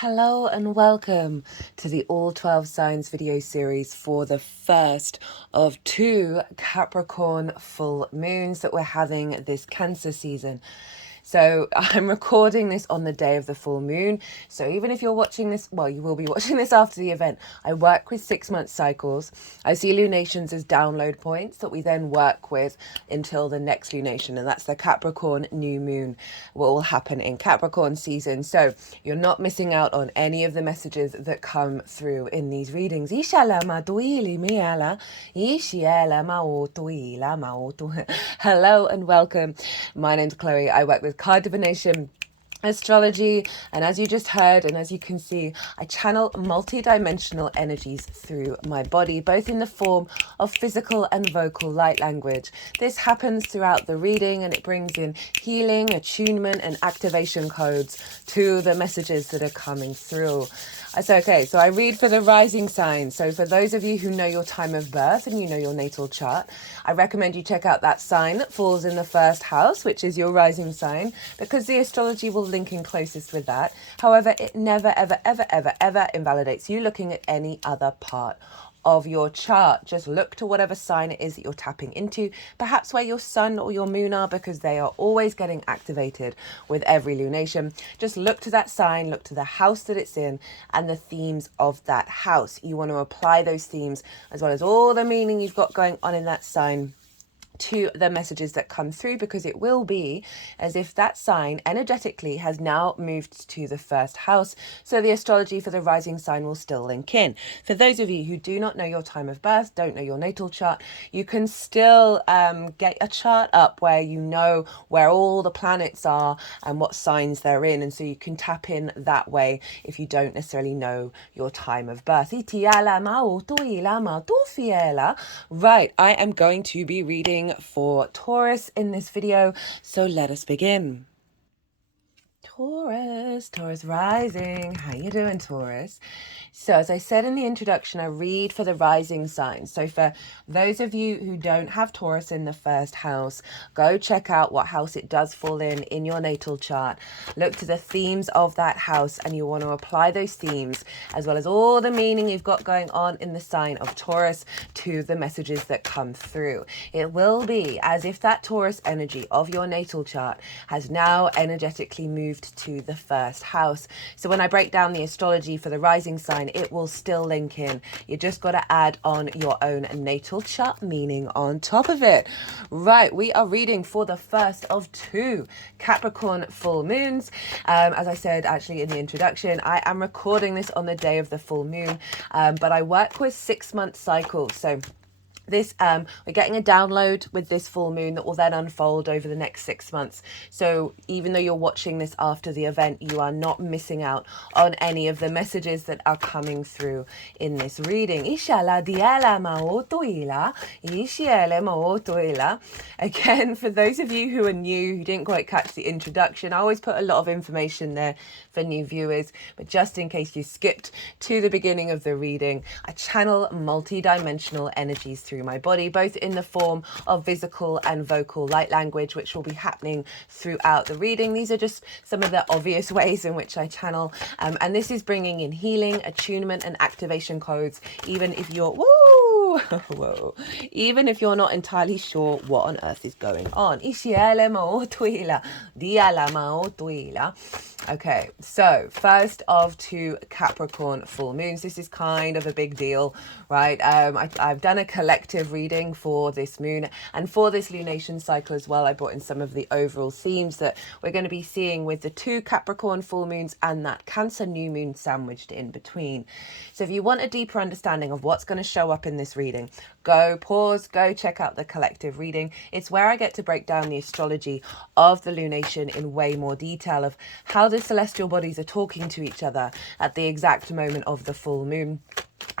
Hello and welcome to the All 12 Signs video series for the first of two Capricorn full moons that we're having this Cancer season. So I'm recording this on the day of the full moon. So even if you're watching this, well, you will be watching this after the event. I work with 6-month cycles. I see lunations as download points that we then work with until the next lunation. And that's the Capricorn new moon, what will happen in Capricorn season. So you're not missing out on any of the messages that come through in these readings. Hello and welcome. My name's Chloe. I work with card divination, astrology, and as you just heard and as you can see, I channel multi-dimensional energies through my body, both in the form of physical and vocal light language. This happens throughout the reading and it brings in healing, attunement, and activation codes to the messages that are coming through. So I read for the rising sign. So for those of you who know your time of birth and you know your natal chart, I recommend you check out that sign that falls in the first house, which is your rising sign, because the astrology will link in closest with that. However, it never, ever, ever, ever, ever invalidates you looking at any other part of your chart. Just look to whatever sign it is that you're tapping into, perhaps where your sun or your moon are, because they are always getting activated with every lunation. Just look to that sign, look to the house that it's in and the themes of that house. You want to apply those themes as well as all the meaning you've got going on in that sign to the messages that come through, because it will be as if that sign energetically has now moved to the first house. So the astrology for the rising sign will still link in. For those of you who do not know your time of birth, don't know your natal chart, you can still get a chart up where you know where all the planets are and what signs they're in. And so you can tap in that way if you don't necessarily know your time of birth. Right, I am going to be reading for Taurus in this video, so let us begin. Taurus rising. How you doing, Taurus? So as I said in the introduction, I read for the rising sign. So for those of you who don't have Taurus in the first house, go check out what house it does fall in your natal chart. Look to the themes of that house and you want to apply those themes as well as all the meaning you've got going on in the sign of Taurus to the messages that come through. It will be as if that Taurus energy of your natal chart has now energetically moved to the first house. So when I break down the astrology for the rising sign, it will still link in. You just got to add on your own natal chart meaning on top of it. Right, we are reading for the first of two Capricorn full moons. As I said actually in the introduction, I am recording this on the day of the full moon, but I work with 6-month cycles. So this we're getting a download with this full moon that will then unfold over the next 6 months. So even though you're watching this after the event, you are not missing out on any of the messages that are coming through in this reading. Again, for those of you who are new, who didn't quite catch the introduction, I always put a lot of information there for new viewers, but just in case you skipped to the beginning of the reading, I channel multi-dimensional energies through my body, both in the form of physical and vocal light language, which will be happening throughout the reading. These are just some of the obvious ways in which I channel, and this is bringing in healing, attunement, and activation codes, even if you're whoa, even if you're not entirely sure what on earth is going on. Okay, so first of two Capricorn full moons. This is kind of a big deal, right? I've done a collective reading for this moon and for this lunation cycle as well. I brought in some of the overall themes that we're going to be seeing with the two Capricorn full moons and that Cancer new moon sandwiched in between. So if you want a deeper understanding of what's going to show up in this reading, go pause, go check out the collective reading. It's where I get to break down the astrology of the lunation in way more detail of how the celestial bodies are talking to each other at the exact moment of the full moon.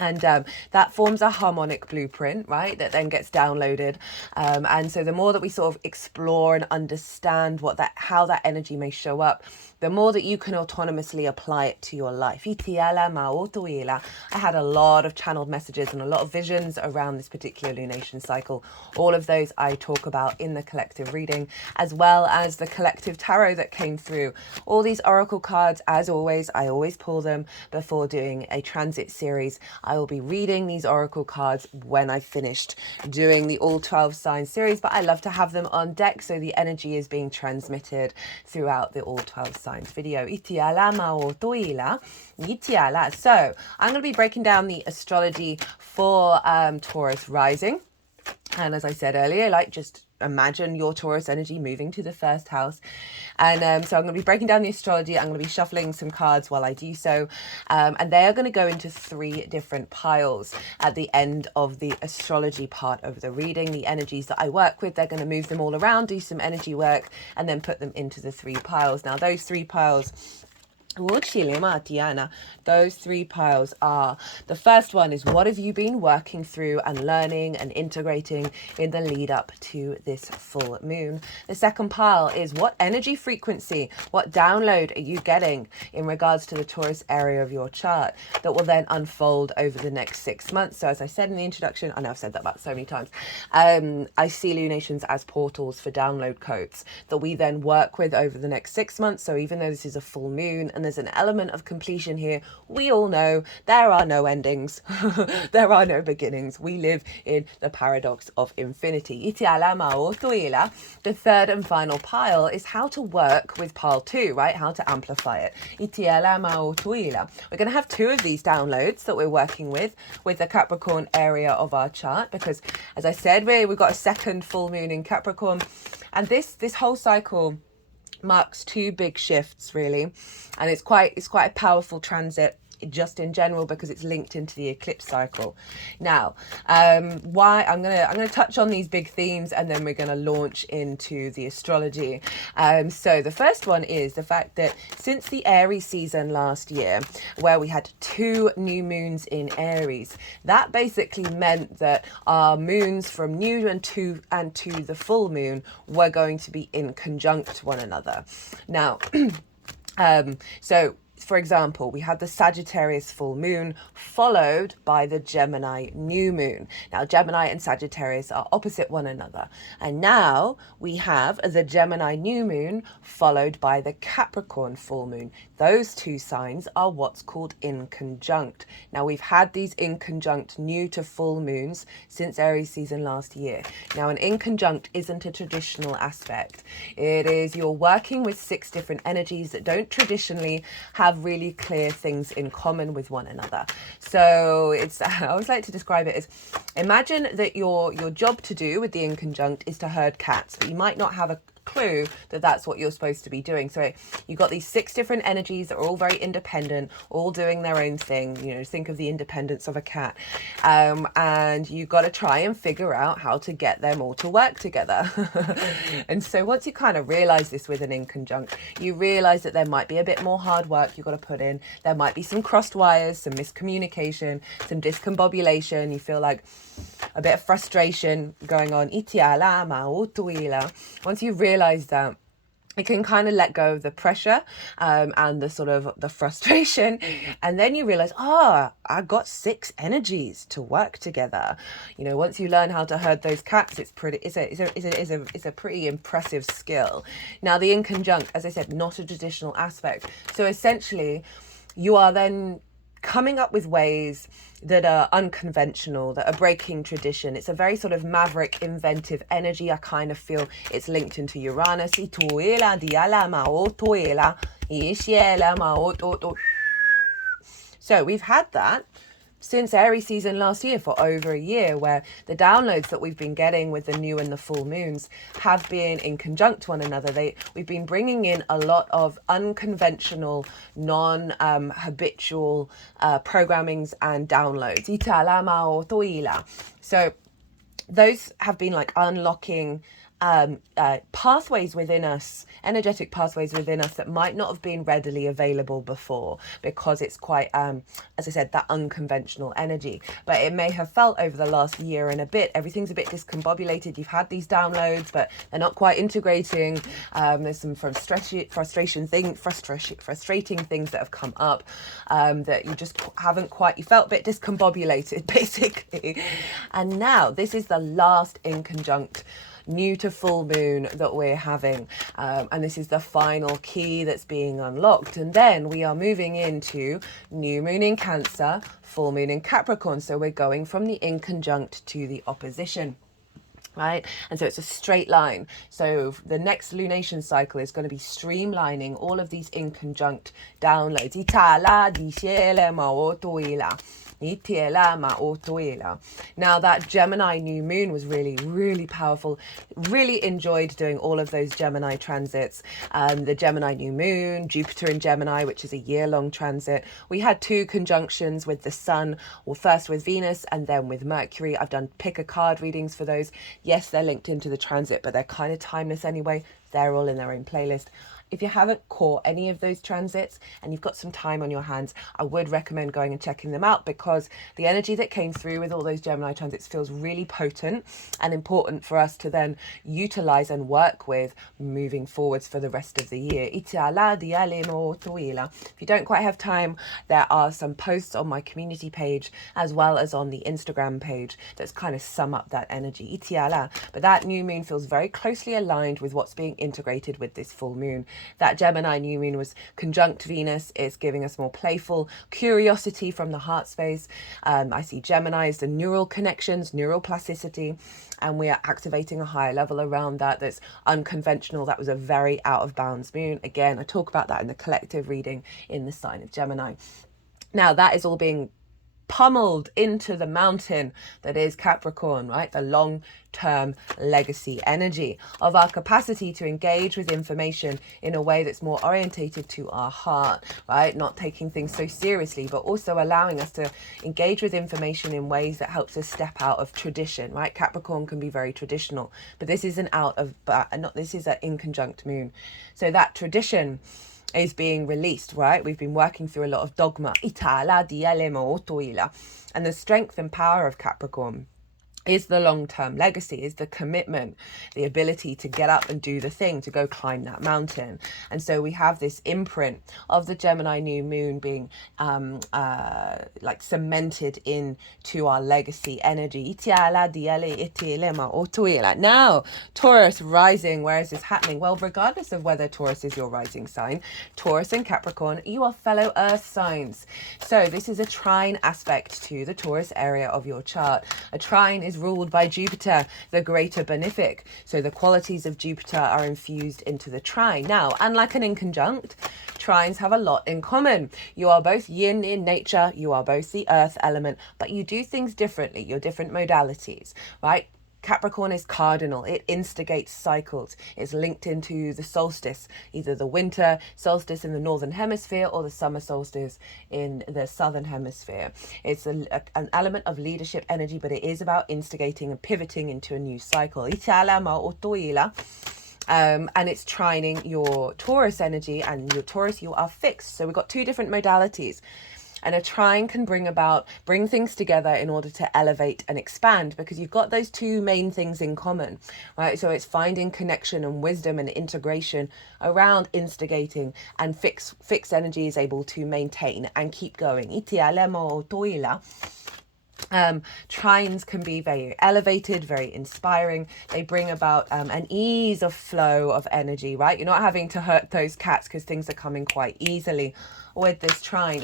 And that forms a harmonic blueprint, right, that then gets downloaded. And so the more that we sort of explore and understand how that energy may show up, the more that you can autonomously apply it to your life. I had a lot of channeled messages and a lot of visions around this particular lunation cycle. All of those I talk about in the collective reading, as well as the collective tarot that came through. All these oracle cards, as always, I always pull them before doing a transit series. I will be reading these oracle cards when I've finished doing the all 12 signs series, but I love to have them on deck so the energy is being transmitted throughout the all 12 signs video. So I'm going to be breaking down the astrology for Taurus rising. And as I said earlier, like, just imagine your Taurus energy moving to the first house. And so I'm going to be breaking down the astrology. I'm going to be shuffling some cards while I do so. And they are going to go into 3 different piles at the end of the astrology part of the reading. The energies that I work with, they're going to move them all around, do some energy work, and then put them into the 3 piles. Now, those 3 piles... Those 3 piles are, the first one is, what have you been working through and learning and integrating in the lead up to this full moon? The second pile is, what energy frequency, what download are you getting in regards to the Taurus area of your chart that will then unfold over the next 6 months? So as I said in the introduction, I know I've said that about so many times, I see lunations as portals for download codes that we then work with over the next 6 months. So even though this is a full moon and there's an element of completion here, we all know there are no endings. There are no beginnings. We live in the paradox of infinity. The third and final pile is how to work with pile 2, right? How to amplify it. We're going to have 2 of these downloads that we're working with the Capricorn area of our chart, because as I said, we've got a second full moon in Capricorn, and this whole cycle marks 2 big shifts, really, and it's quite a powerful transit just in general because it's linked into the eclipse cycle. Now, why I'm gonna touch on these big themes, and then we're gonna launch into the astrology. So the first one is the fact that since the Aries season last year, where we had 2 new moons in Aries, that basically meant that our moons from new and to the full moon were going to be in conjunct one another. Now, so for example, we had the Sagittarius full moon followed by the Gemini new moon. Now, Gemini and Sagittarius are opposite one another. And now we have the Gemini new moon followed by the Capricorn full moon. Those 2 signs are what's called in conjunct. Now, we've had these in conjunct new to full moons since Aries season last year. Now, an in conjunct isn't a traditional aspect. It is you're working with 6 different energies that don't traditionally have really clear things in common with one another. So it's, I always like to describe it as, imagine that your job to do with the in conjunct is to herd cats, but you might not have a clue that that's what you're supposed to be doing. So you've got these 6 different energies that are all very independent, all doing their own thing. You know, think of the independence of a cat. And you've got to try and figure out how to get them all to work together. And so once you kind of realize this with an in conjunct, you realize that there might be a bit more hard work you've got to put in. There might be some crossed wires, some miscommunication, some discombobulation. You feel like a bit of frustration going on. Once you realize that, you can kind of let go of the pressure and the sort of the frustration, and then you realize, I've got 6 energies to work together. You know, once you learn how to herd those cats, it's a pretty impressive skill. Now, the in conjunct, as I said, not a traditional aspect. So essentially, you are then coming up with ways that are unconventional, that are breaking tradition. It's a very sort of maverick, inventive energy. I kind of feel it's linked into Uranus. So we've had that since Aries season last year for over a year, where the downloads that we've been getting with the new and the full moons have been in conjunct one another. We've been bringing in a lot of unconventional, non-habitual programmings and downloads. So those have been like unlocking pathways within us, energetic pathways within us that might not have been readily available before, because it's quite, as I said, that unconventional energy. But it may have felt over the last year and a bit, everything's a bit discombobulated. You've had these downloads, but they're not quite integrating. There's some frustrating things that have come up, that you just haven't quite, you felt a bit discombobulated, basically. And now this is the last inconjunct new to full moon that we're having, and this is the final key that's being unlocked, and then we are moving into new moon in Cancer, full moon in Capricorn. So we're going from the inconjunct to the opposition, right? And so it's a straight line. So the next lunation cycle is going to be streamlining all of these inconjunct downloads. Now that Gemini new moon was really, really powerful. Really enjoyed doing all of those Gemini transits. The Gemini new moon, Jupiter in Gemini, which is a year-long transit. We had 2 conjunctions with the Sun, well, first with Venus and then with Mercury. I've done pick a card readings for those. Yes, they're linked into the transit, but they're kind of timeless anyway. They're all in their own playlist. If you haven't caught any of those transits and you've got some time on your hands, I would recommend going and checking them out, because the energy that came through with all those Gemini transits feels really potent and important for us to then utilize and work with moving forwards for the rest of the year. If you don't quite have time, there are some posts on my community page as well as on the Instagram page that's kind of sum up that energy. But that new moon feels very closely aligned with what's being integrated with this full moon. That Gemini new moon was conjunct Venus. It's giving us more playful curiosity from the heart space. I see Gemini as the neural connections, neural plasticity, and we are activating a higher level around that that's unconventional. That was a very out of bounds moon. Again, I talk about that in the collective reading in the sign of Gemini. Now that is all being pummeled into the mountain that is Capricorn, right? The long-term legacy energy of our capacity to engage with information in a way that's more orientated to our heart, right? Not taking things so seriously, but also allowing us to engage with information in ways that helps us step out of tradition, right? Capricorn can be very traditional, but this is this is an inconjunct moon. So that tradition is being released, right? We've been working through a lot of dogma. And the strength and power of Capricorn is the long-term legacy, is the commitment, the ability to get up and do the thing, to go climb that mountain. And so we have this imprint of the Gemini new moon being like cemented into our legacy energy. Now, Taurus rising, where is this happening? Well, regardless of whether Taurus is your rising sign, Taurus and Capricorn, you are fellow earth signs. So this is a trine aspect to the Taurus area of your chart. A trine is ruled by Jupiter, the greater benefic. So the qualities of Jupiter are infused into the trine. Now, unlike an inconjunct, trines have a lot in common. You are both yin in nature, you are both the earth element, but you do things differently. You're different modalities, right? Capricorn is cardinal. It instigates cycles. It's linked into the solstice, either the winter solstice in the northern hemisphere or the summer solstice in the southern hemisphere. It's an element of leadership energy, but it is about instigating and pivoting into a new cycle. And it's trining your Taurus energy, and your Taurus, you are fixed. So we've got 2 different modalities. And a trine can bring things together in order to elevate and expand, because you've got those 2 main things in common, right? So it's finding connection and wisdom and integration around instigating, and fixed energy is able to maintain and keep going. Trines can be very elevated, very inspiring. They bring about an ease of flow of energy, right? You're not having to hurt those cats because things are coming quite easily with this trine.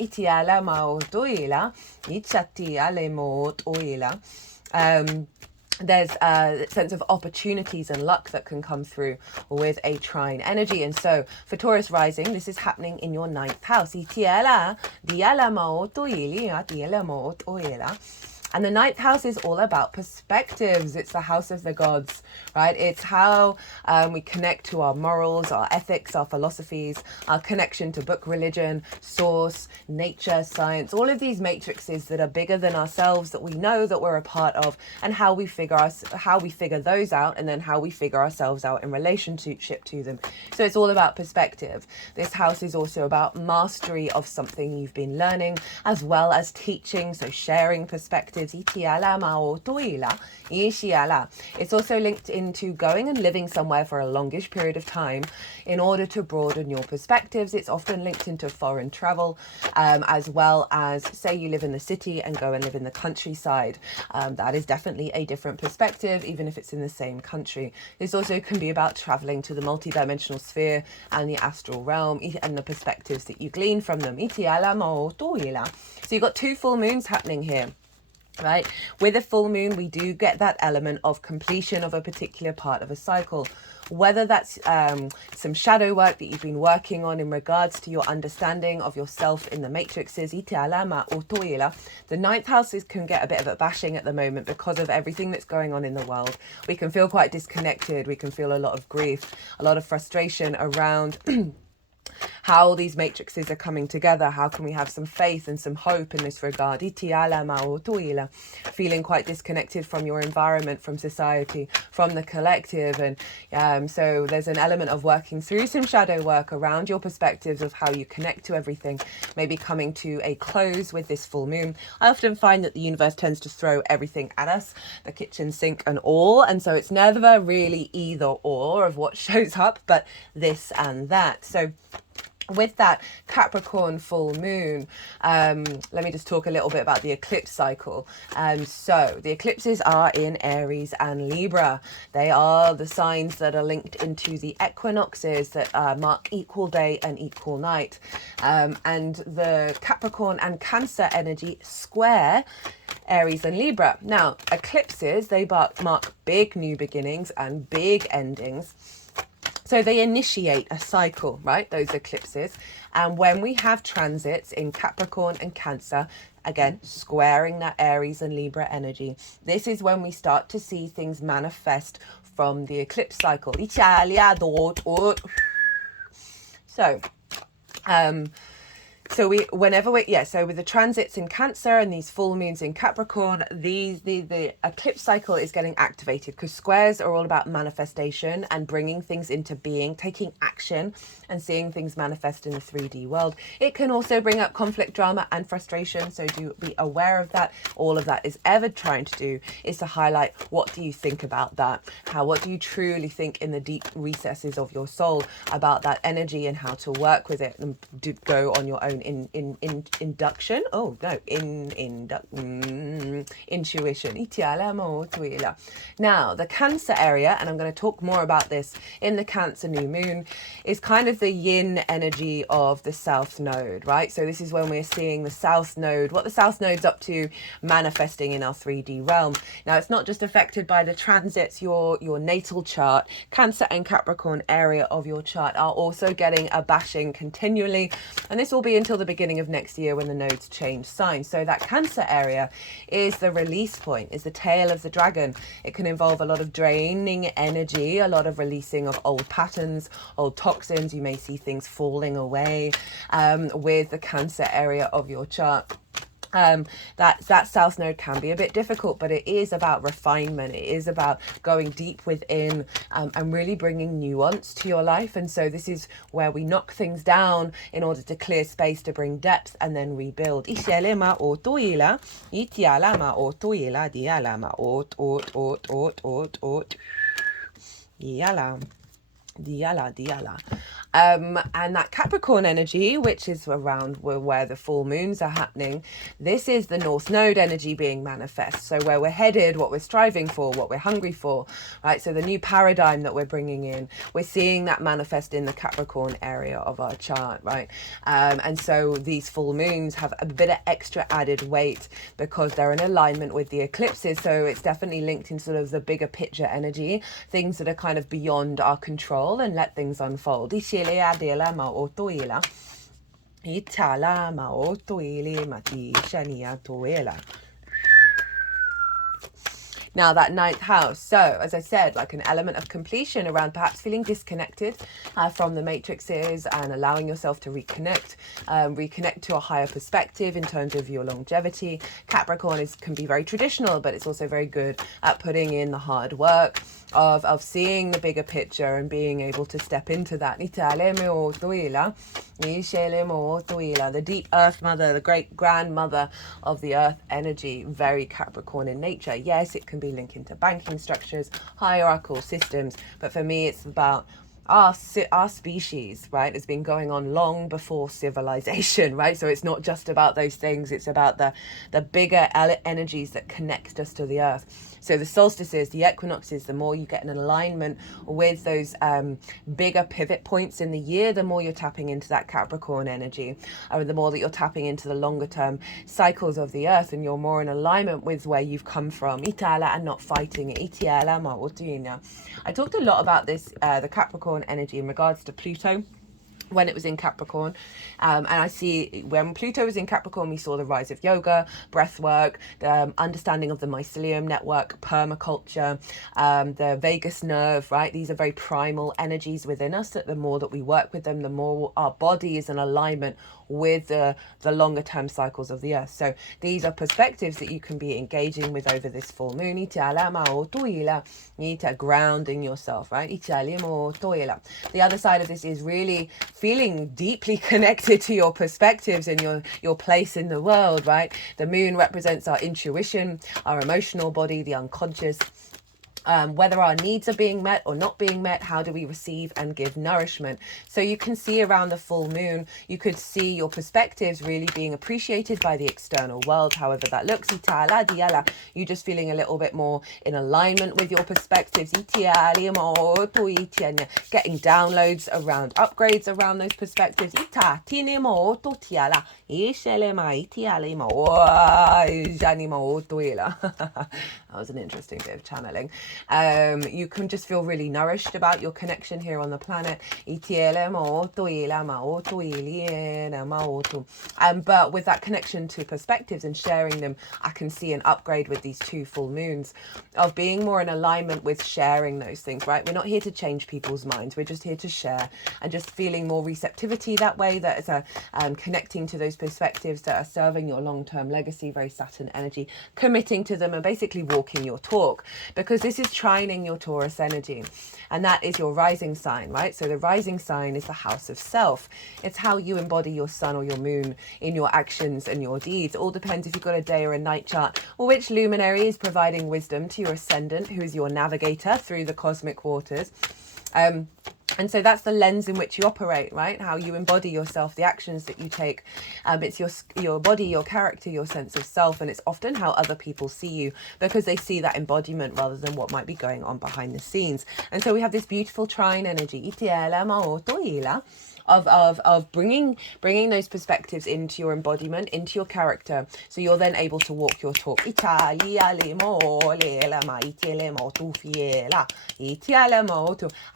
There's a sense of opportunities and luck that can come through with a trine energy. And so for Taurus rising, this is happening in your 9th house. And the ninth house is all about perspectives. It's the house of the gods, right? It's how we connect to our morals, our ethics, our philosophies, our connection to book, religion, source, nature, science, all of these matrices that are bigger than ourselves that we know that we're a part of, and how we figure those out, and then how we figure ourselves out in relationship to them. So it's all about perspective. This house is also about mastery of something you've been learning, as well as teaching, so sharing perspectives. It's also linked into going and living somewhere for a longish period of time in order to broaden your perspectives. It's often linked into foreign travel, as well as, say you live in the city and go and live in the countryside. That is definitely a different perspective, even if it's in the same country. This also can be about traveling to the multidimensional sphere and the astral realm and the perspectives that you glean from them. So you've got 2 full moons happening here. Right, with a full moon, we do get that element of completion of a particular part of a cycle, whether that's some shadow work that you've been working on in regards to your understanding of yourself in the matrices. The ninth house can get a bit of a bashing at the moment because of everything that's going on in the world. We can feel quite disconnected. We can feel a lot of grief, a lot of frustration around how these matrices are coming together. How can we have some faith and some hope in this regard? Feeling quite disconnected from your environment, from society, from the collective. And so there's an element of working through some shadow work around your perspectives of how you connect to everything, maybe coming to a close with this full moon. I often find that the universe tends to throw everything at us, the kitchen sink and all. And so it's never really either or of what shows up, but this and that. So with that Capricorn full moon, let me just talk a little bit about the eclipse cycle. So the eclipses are in Aries and Libra. They are the signs that are linked into the equinoxes that mark equal day and equal night. And the Capricorn and Cancer energy square Aries and Libra. Now, eclipses, they mark big new beginnings and big endings. So they initiate a cycle, right? Those eclipses. And when we have transits in Capricorn and Cancer, again, squaring that Aries and Libra energy, this is when we start to see things manifest from the eclipse cycle. So with the transits in Cancer and these full moons in Capricorn, the eclipse cycle is getting activated because squares are all about manifestation and bringing things into being, taking action and seeing things manifest in the 3D world. It can also bring up conflict, drama and frustration. So do be aware of that. All of that is ever trying to do is to highlight, what do you think about that? What do you truly think in the deep recesses of your soul about that energy and how to work with it and go on your own intuition. Now, the Cancer area, and I'm going to talk more about this in the Cancer new moon, is kind of the yin energy of the South Node, right? So this is when we're seeing the South Node, what the South Node's up to, manifesting in our 3D realm. Now, it's not just affected by the transits, your natal chart. Cancer and Capricorn area of your chart are also getting a bashing continually, and this will be until the beginning of next year when the nodes change signs. So that Cancer area is the release point, is the tail of the dragon. It can involve a lot of draining energy, a lot of releasing of old patterns, old toxins. You may see things falling away with the Cancer area of your chart. That South Node can be a bit difficult, but it is about refinement. It is about going deep within and really bringing nuance to your life. And so this is where we knock things down in order to clear space to bring depth and then rebuild. And that Capricorn energy, which is around where the full moons are happening, this is the North Node energy being manifest. So where we're headed, what we're striving for, what we're hungry for, right? So the new paradigm that we're bringing in, we're seeing that manifest in the Capricorn area of our chart, right? And so these full moons have a bit of extra added weight because they're in alignment with the eclipses. So it's definitely linked in sort of the bigger picture energy, things that are kind of beyond our control, and let things unfold. Now that ninth house, so as I said, like an element of completion around perhaps feeling disconnected from the matrices and allowing yourself to reconnect to a higher perspective in terms of your longevity. Capricorn can be very traditional, but it's also very good at putting in the hard work of seeing the bigger picture and being able to step into that. The deep earth mother, the great grandmother of the earth energy, very Capricorn in nature. Yes, it can be linked into banking structures, hierarchical systems, but for me it's about our species, right, has been going on long before civilization, right? So it's not just about those things, it's about the bigger energies that connect us to the earth. So the solstices, the equinoxes, the more you get in alignment with those bigger pivot points in the year, the more you're tapping into that Capricorn energy, or the more that you're tapping into the longer term cycles of the earth, and you're more in alignment with where you've come from, and not fighting it. I talked a lot about this, the Capricorn energy in regards to Pluto when it was in Capricorn, and I see when Pluto was in Capricorn, we saw the rise of yoga, breath work, the understanding of the mycelium network, permaculture, the vagus nerve, right? These are very primal energies within us, that the more that we work with them, the more our body is in alignment with the longer term cycles of the earth. So these are perspectives that you can be engaging with over this full moon. Grounding yourself, right? The other side of this is really feeling deeply connected to your perspectives and your place in the world, right? The moon represents our intuition, our emotional body, the unconscious. Whether our needs are being met or not being met, how do we receive and give nourishment? So you can see around the full moon, you could see your perspectives really being appreciated by the external world, however that looks. You just feeling a little bit more in alignment with your perspectives. Getting downloads around upgrades around those perspectives. That was an interesting bit of channeling. You can just feel really nourished about your connection here on the planet. But with that connection to perspectives and sharing them, I can see an upgrade with these two full moons of being more in alignment with sharing those things, right? We're not here to change people's minds. We're just here to share, and just feeling more receptivity that way, that is connecting to those perspectives that are serving your long-term legacy, very Saturn energy, committing to them and basically walking your talk, because this is trining your Taurus energy, and that is your rising sign, right? So the rising sign is the house of self. It's how you embody your sun or your moon in your actions and your deeds. It all depends if you've got a day or a night chart, or which luminary is providing wisdom to your ascendant, who is your navigator through the cosmic waters. And so that's the lens in which you operate, right? How you embody yourself, the actions that you take. It's your body, your character, your sense of self, and it's often how other people see you, because they see that embodiment rather than what might be going on behind the scenes. And so we have this beautiful trine energy, of bringing those perspectives into your embodiment, into your character, so you're then able to walk your talk,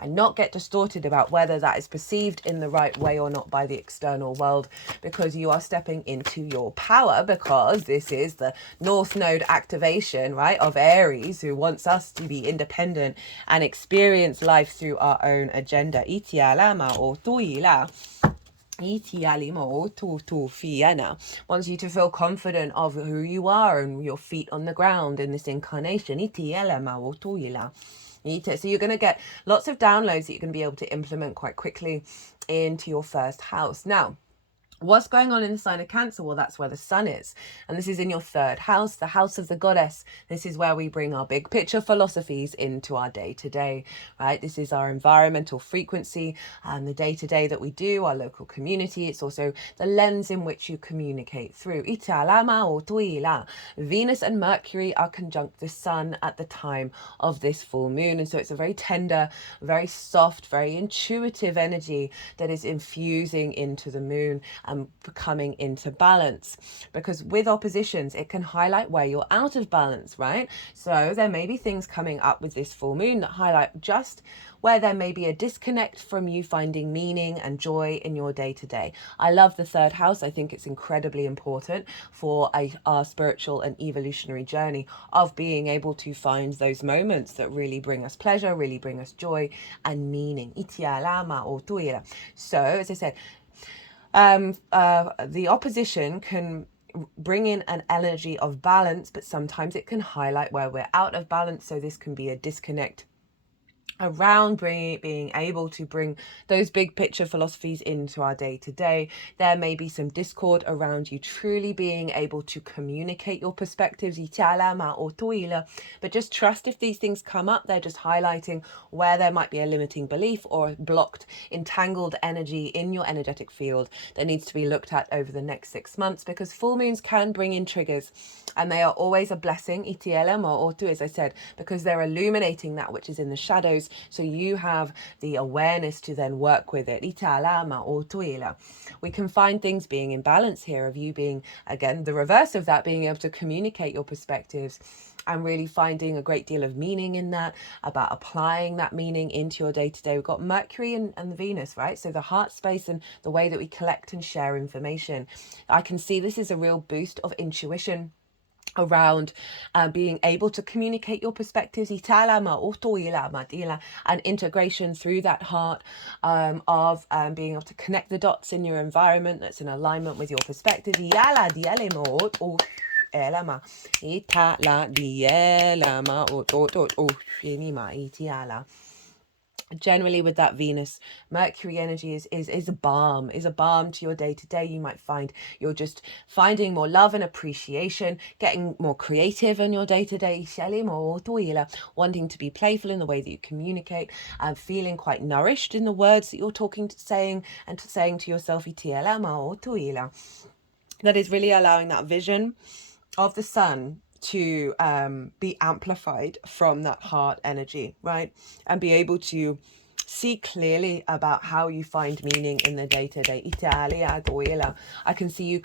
and not get distorted about whether that is perceived in the right way or not by the external world, because you are stepping into your power, because this is the North Node activation, right, of Aries, who wants us to be independent and experience life through our own agenda. Wants you to feel confident of who you are and your feet on the ground in this incarnation. So you're going to get lots of downloads that you're going to be able to implement quite quickly into your first house. Now, what's going on in the sign of Cancer? Well, that's where the sun is. And this is in your third house, the house of the goddess. This is where we bring our big picture philosophies into our day-to-day, right? This is our environmental frequency and the day-to-day that we do, our local community. It's also the lens in which you communicate through. Venus and Mercury are conjunct the sun at the time of this full moon. And so it's a very tender, very soft, very intuitive energy that is infusing into the moon. and coming into balance. Because with oppositions, it can highlight where you're out of balance, right? So there may be things coming up with this full moon that highlight just where there may be a disconnect from you finding meaning and joy in your day-to-day. I love the third house. I think it's incredibly important for our spiritual and evolutionary journey of being able to find those moments that really bring us pleasure, really bring us joy and meaning. So, as I said, the opposition can bring in an energy of balance, but sometimes it can highlight where we're out of balance. So this can be a disconnect around being able to bring those big picture philosophies into our day-to-day. There may be some discord around you truly being able to communicate your perspectives, but just trust if these things come up, they're just highlighting where there might be a limiting belief or blocked, entangled energy in your energetic field that needs to be looked at over the next 6 months, because full moons can bring in triggers, and they are always a blessing, as I said, because they're illuminating that which is in the shadows. So you have the awareness to then work with it. We can find things being in balance here, of you being, again, the reverse of that, being able to communicate your perspectives and really finding a great deal of meaning in that, about applying that meaning into your day-to-day. We've got Mercury and Venus, right? So the heart space and the way that we collect and share information. I can see this is a real boost of intuition around being able to communicate your perspectives, and integration through that heart, of being able to connect the dots in your environment that's in alignment with your perspective. Generally with that Venus Mercury energy is a balm to your day-to-day. You might find you're just finding more love and appreciation, getting more creative in your day-to-day, wanting to be playful in the way that you communicate, and feeling quite nourished in the words that you're saying to yourself. That is really allowing that vision of the sun to be amplified from that heart energy, right? And be able to see clearly about how you find meaning in the day-to-day. I can see you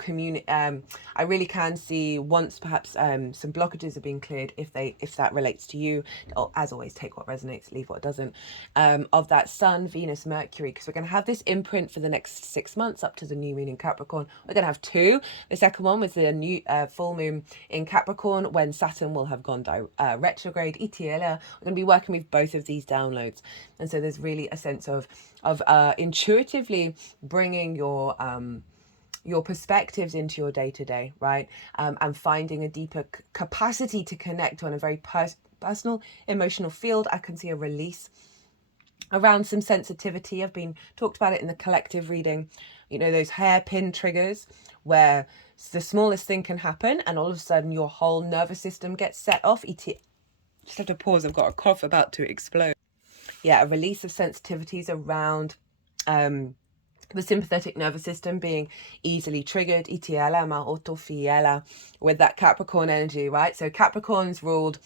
I really can see once perhaps some blockages are being cleared, if that relates to you. As always, take what resonates, leave what doesn't, of that Sun, Venus, Mercury, because we're going to have this imprint for the next 6 months up to the new moon in Capricorn. We're going to have two. The second one was the new full moon in Capricorn, when Saturn will have gone retrograde. We're going to be working with both of these downloads, and so there's really a sense of intuitively bringing your perspectives into your day-to-day, right? And finding a deeper capacity to connect on a very personal, emotional field. I can see a release around some sensitivity. I've been talked about it in the collective reading, those hairpin triggers where the smallest thing can happen and all of a sudden your whole nervous system gets set off. Just have to pause, I've got a cough about to explode. Yeah, a release of sensitivities around the sympathetic nervous system being easily triggered, with that Capricorn energy, right? So Capricorn's ruled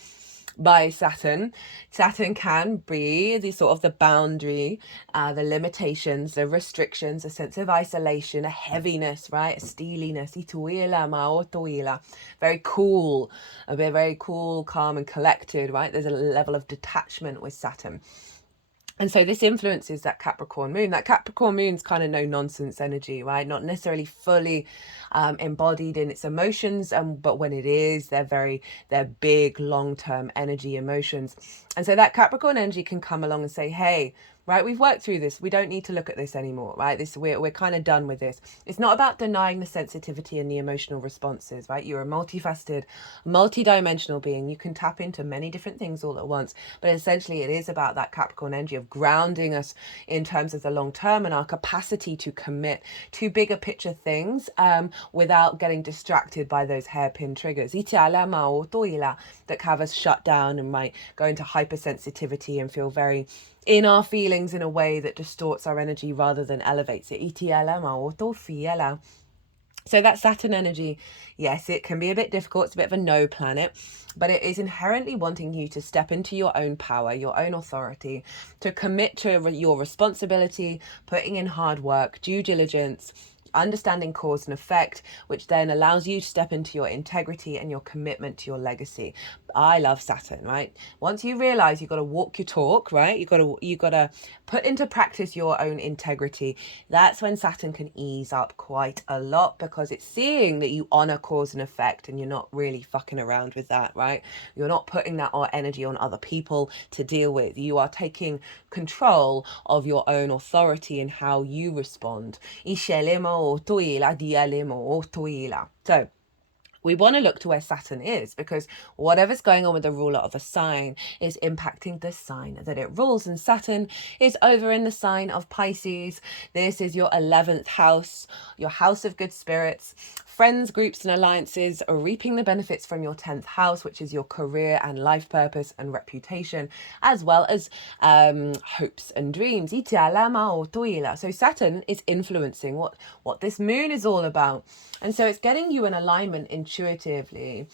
by Saturn. Saturn can be the boundary, the limitations, the restrictions, a sense of isolation, a heaviness, right? A steeliness. Very cool, very cool, calm and collected, right? There's a level of detachment with Saturn. And so this influences that Capricorn moon. That Capricorn moon's kind of no nonsense energy, right? Not necessarily fully embodied in its emotions, but when it is, they're big, long-term energy emotions. And so that Capricorn energy can come along and say, hey, right, we've worked through this. We don't need to look at this anymore, right? We're kind of done with this. It's not about denying the sensitivity and the emotional responses, right? You're a multifaceted, multi-dimensional being. You can tap into many different things all at once, but essentially it is about that Capricorn energy of grounding us in terms of the long term and our capacity to commit to bigger picture things without getting distracted by those hairpin triggers that have us shut down and might go into hypersensitivity and feel very in our feelings in a way that distorts our energy rather than elevates it. So that Saturn energy, yes, it can be a bit difficult. It's a bit of a no planet, but it is inherently wanting you to step into your own power, your own authority, to commit to your responsibility, putting in hard work, due diligence, understanding cause and effect, which then allows you to step into your integrity and your commitment to your legacy. I love Saturn, right? Once you realize you've got to walk your talk, right? You got to put into practice your own integrity. That's when Saturn can ease up quite a lot, because it's seeing that you honor cause and effect and you're not really fucking around with that, right? You're not putting that energy on other people to deal with. You are taking control of your own authority and how you respond. So we want to look to where Saturn is, because whatever's going on with the ruler of a sign is impacting the sign that it rules. And Saturn is over in the sign of Pisces. This is your 11th house, your house of good spirits. Friends, groups and alliances are reaping the benefits from your 10th house, which is your career and life purpose and reputation, as well as hopes and dreams. So Saturn is influencing what this moon is all about. And so it's getting you in alignment intuitively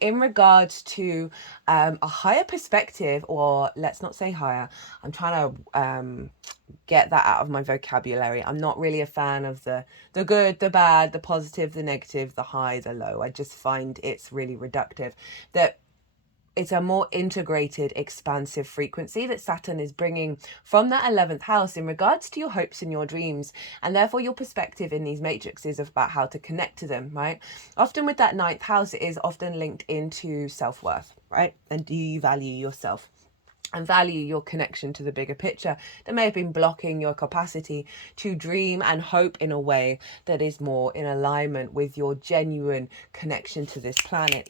in regards to a higher perspective, or let's not say higher. I'm trying to get that out of my vocabulary. I'm not really a fan of the good, the bad, the positive, the negative, the high, the low. I just find it's really reductive. That it's a more integrated, expansive frequency that Saturn is bringing from that 11th house in regards to your hopes and your dreams, and therefore your perspective in these matrices about how to connect to them, right? Often with that 9th house, it is often linked into self-worth, right? And do you value yourself? And value your connection to the bigger picture that may have been blocking your capacity to dream and hope in a way that is more in alignment with your genuine connection to this planet.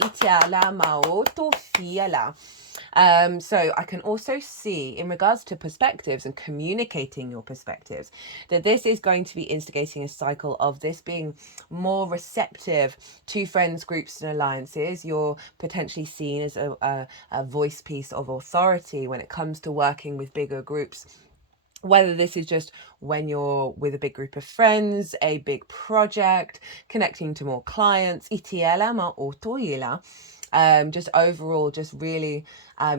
So I can also see, in regards to perspectives and communicating your perspectives, that this is going to be instigating a cycle of this being more receptive to friends, groups and alliances. You're potentially seen as a voice piece of authority when it comes to working with bigger groups. Whether this is just when you're with a big group of friends, a big project, connecting to more clients, just overall, just really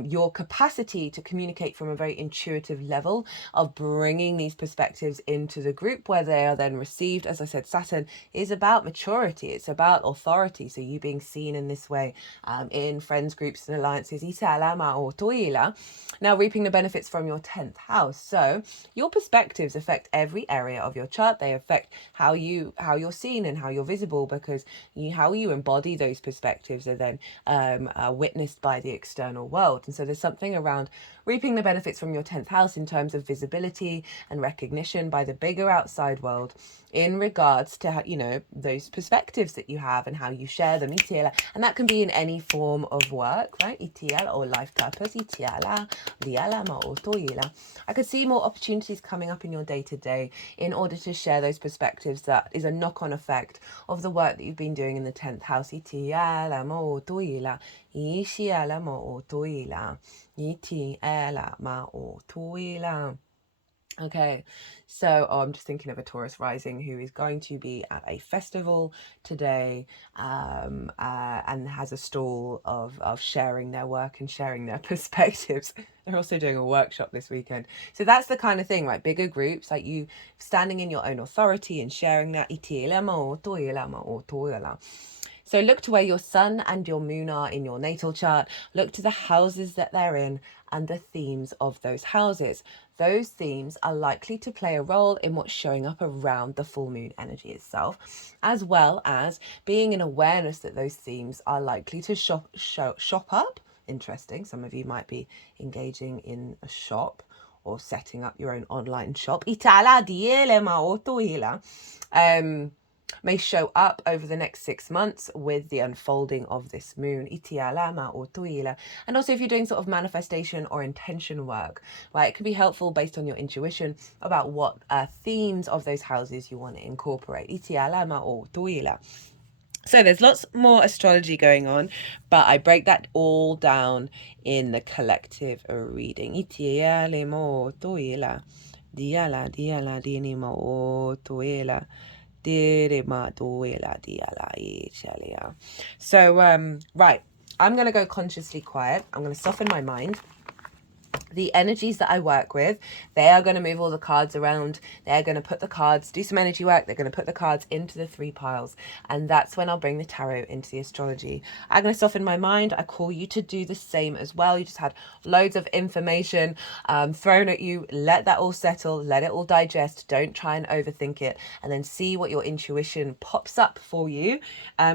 your capacity to communicate from a very intuitive level of bringing these perspectives into the group where they are then received. As I said, Saturn is about maturity. It's about authority. So you being seen in this way in friends, groups and alliances. Now reaping the benefits from your 10th house. So your perspectives affect every area of your chart. They affect how you're seen and how you're visible, because how you embody those perspectives are then witnessed by the external world. And so there's something around reaping the benefits from your 10th house in terms of visibility and recognition by the bigger outside world in regards to, those perspectives that you have and how you share them. And that can be in any form of work, right? Or life purpose. I could see more opportunities coming up in your day-to-day in order to share those perspectives. That is a knock-on effect of the work that you've been doing in the 10th house. Okay, so I'm just thinking of a Taurus rising who is going to be at a festival today and has a stall of sharing their work and sharing their perspectives. They're also doing a workshop this weekend. So that's the kind of thing, right? Bigger groups, like you standing in your own authority and sharing that. So look to where your sun and your moon are in your natal chart. Look to the houses that they're in and the themes of those houses. Those themes are likely to play a role in what's showing up around the full moon energy itself, as well as being in awareness that those themes are likely to shop up. Interesting. Some of you might be engaging in a shop or setting up your own online shop. May show up over the next 6 months with the unfolding of this moon. And also if you're doing sort of manifestation or intention work, right, it can be helpful based on your intuition about what themes of those houses you want to incorporate. So there's lots more astrology going on, but I break that all down in the collective reading. So right, I'm going to go consciously quiet. I'm going to soften my mind. the energies that I work with, they are going to move all the cards around. They're going to put the cards, do some energy work. They're going to put the cards into the 3 piles. And that's when I'll bring the tarot into the astrology. I'm going to soften my mind. I call you to do the same as well. You just had loads of information thrown at you. Let that all settle. Let it all digest. Don't try and overthink it. And then see what your intuition pops up for you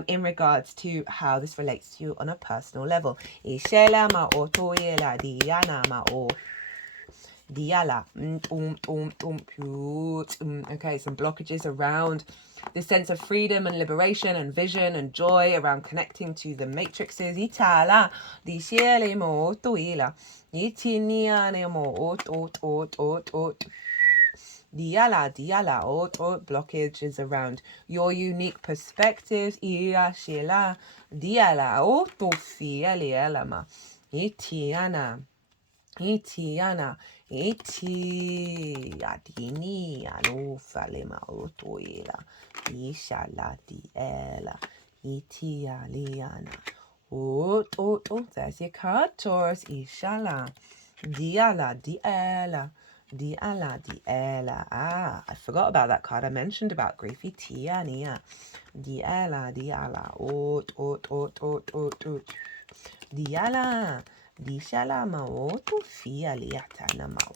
in regards to how this relates to you on a personal level. Diala. Okay, some blockages around this sense of freedom and liberation and vision and joy around connecting to the matrices. Itala. Diciele mo tuila. Itiniane mo ot. Diala, blockages around your unique perspectives. Ia shela. Diala, fielielama. Itiana, adini, falema, otoila. Ishala, diela. Liana. There's your card, Taurus. Ishala. Diala. I forgot about that card. I mentioned about griefy Tiania. Diala. Diala. Dishala maoto fialiatana mau.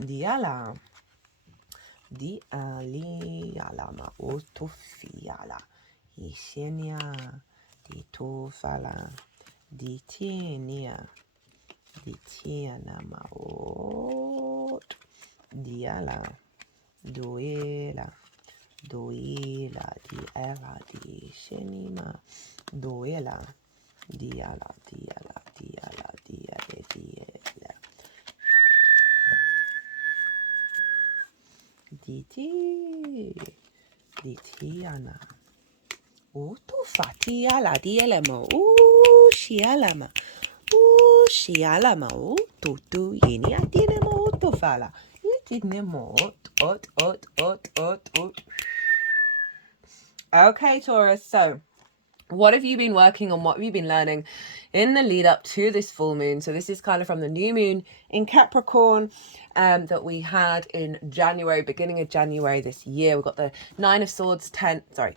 Diala. Dialiala maoto fiala. Ishenia. Ditofala. Ditinia maot. Diala. Doela. Diela. Di shenima. Doela. Diala. Ditiana. Oto fatiala dielemo. Shialama. Shialama. Tutu yini atinemo to fala. Itinemo. Ot. Okay, Taurus. So, what have you been working on? What have you been learning in the lead up to this full moon? So this is kind of from the new moon in Capricorn that we had in January, beginning of January this year. We've got the 9 of Swords,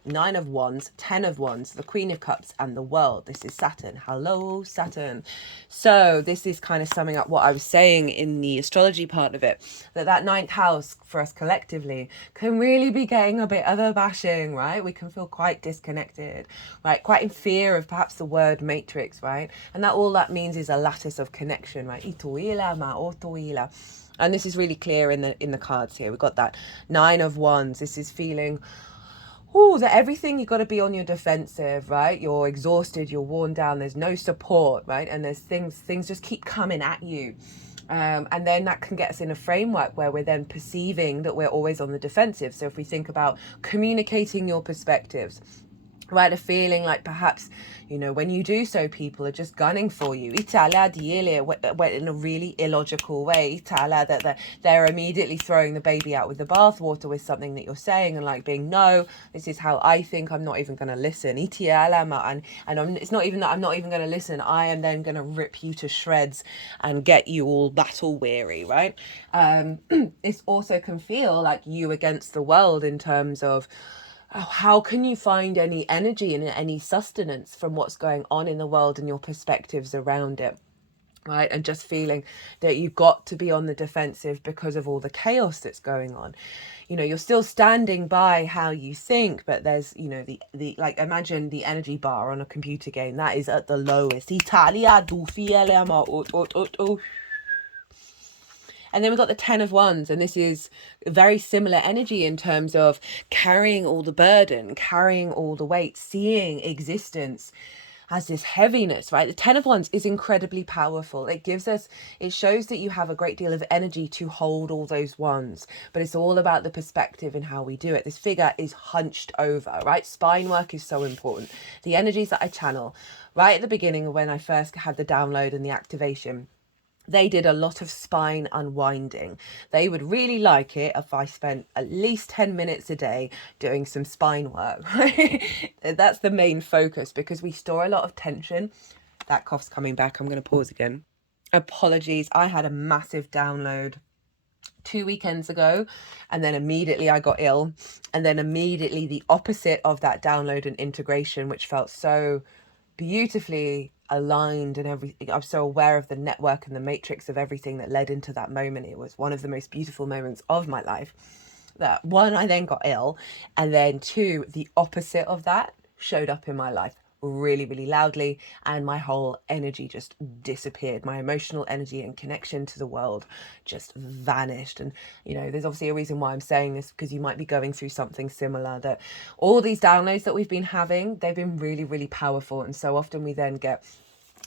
9 of Wands, 10 of Wands, the Queen of Cups and the World. This is Saturn. Hello, Saturn. So this is kind of summing up what I was saying in the astrology part of it, that 9th house for us collectively can really be getting a bit of a bashing, right? We can feel quite disconnected, right? Quite in fear of perhaps the word matrix, right? And that all that means is a lattice of connection, right? Ituila ma otoila. And this is really clear in the cards here. We've got that 9 of Wands. This is feeling, that everything you've got to be on your defensive, right? You're exhausted, you're worn down, there's no support, right? And there's things just keep coming at you. And then that can get us in a framework where we're then perceiving that we're always on the defensive. So if we think about communicating your perspectives, right, a feeling like perhaps, when you do so, people are just gunning for you. Italia diele went in a really illogical way. Italia that they're immediately throwing the baby out with the bathwater with something that you're saying and like being, no, this is how I think. I'm not even going to listen. And it's not even that I'm not even going to listen. I am then going to rip you to shreds and get you all battle weary, right? This also can feel like you against the world in terms of, how can you find any energy and any sustenance from what's going on in the world and your perspectives around it, right? And just feeling that you've got to be on the defensive because of all the chaos that's going on. You're still standing by how you think, but there's, the like, imagine the energy bar on a computer game. That is at the lowest. Italia do fielema. And then we've got the 10 of Wands, and this is very similar energy in terms of carrying all the burden, carrying all the weight, seeing existence as this heaviness, right? The 10 of Wands is incredibly powerful. It shows that you have a great deal of energy to hold all those wands, but it's all about the perspective and how we do it. This figure is hunched over, right? Spine work is so important. The energies that I channel right at the beginning when I first had the download and the activation, they did a lot of spine unwinding. They would really like it if I spent at least 10 minutes a day doing some spine work. That's the main focus, because we store a lot of tension That cough's coming back. I'm going to pause again. Apologies. I had a massive download 2 weekends ago, and then immediately I got ill, and then immediately the opposite of that download and integration, which felt so beautifully aligned and everything. I'm so aware of the network and the matrix of everything that led into that moment. It was one of the most beautiful moments of my life. That one, I then got ill, and then two, the opposite of that showed up in my life really, really loudly, and my whole energy just disappeared. My emotional energy and connection to the world just vanished. And you know, there's obviously a reason why I'm saying this, because you might be going through something similar. That all these downloads that we've been having, they've been really, really powerful, and so often we then get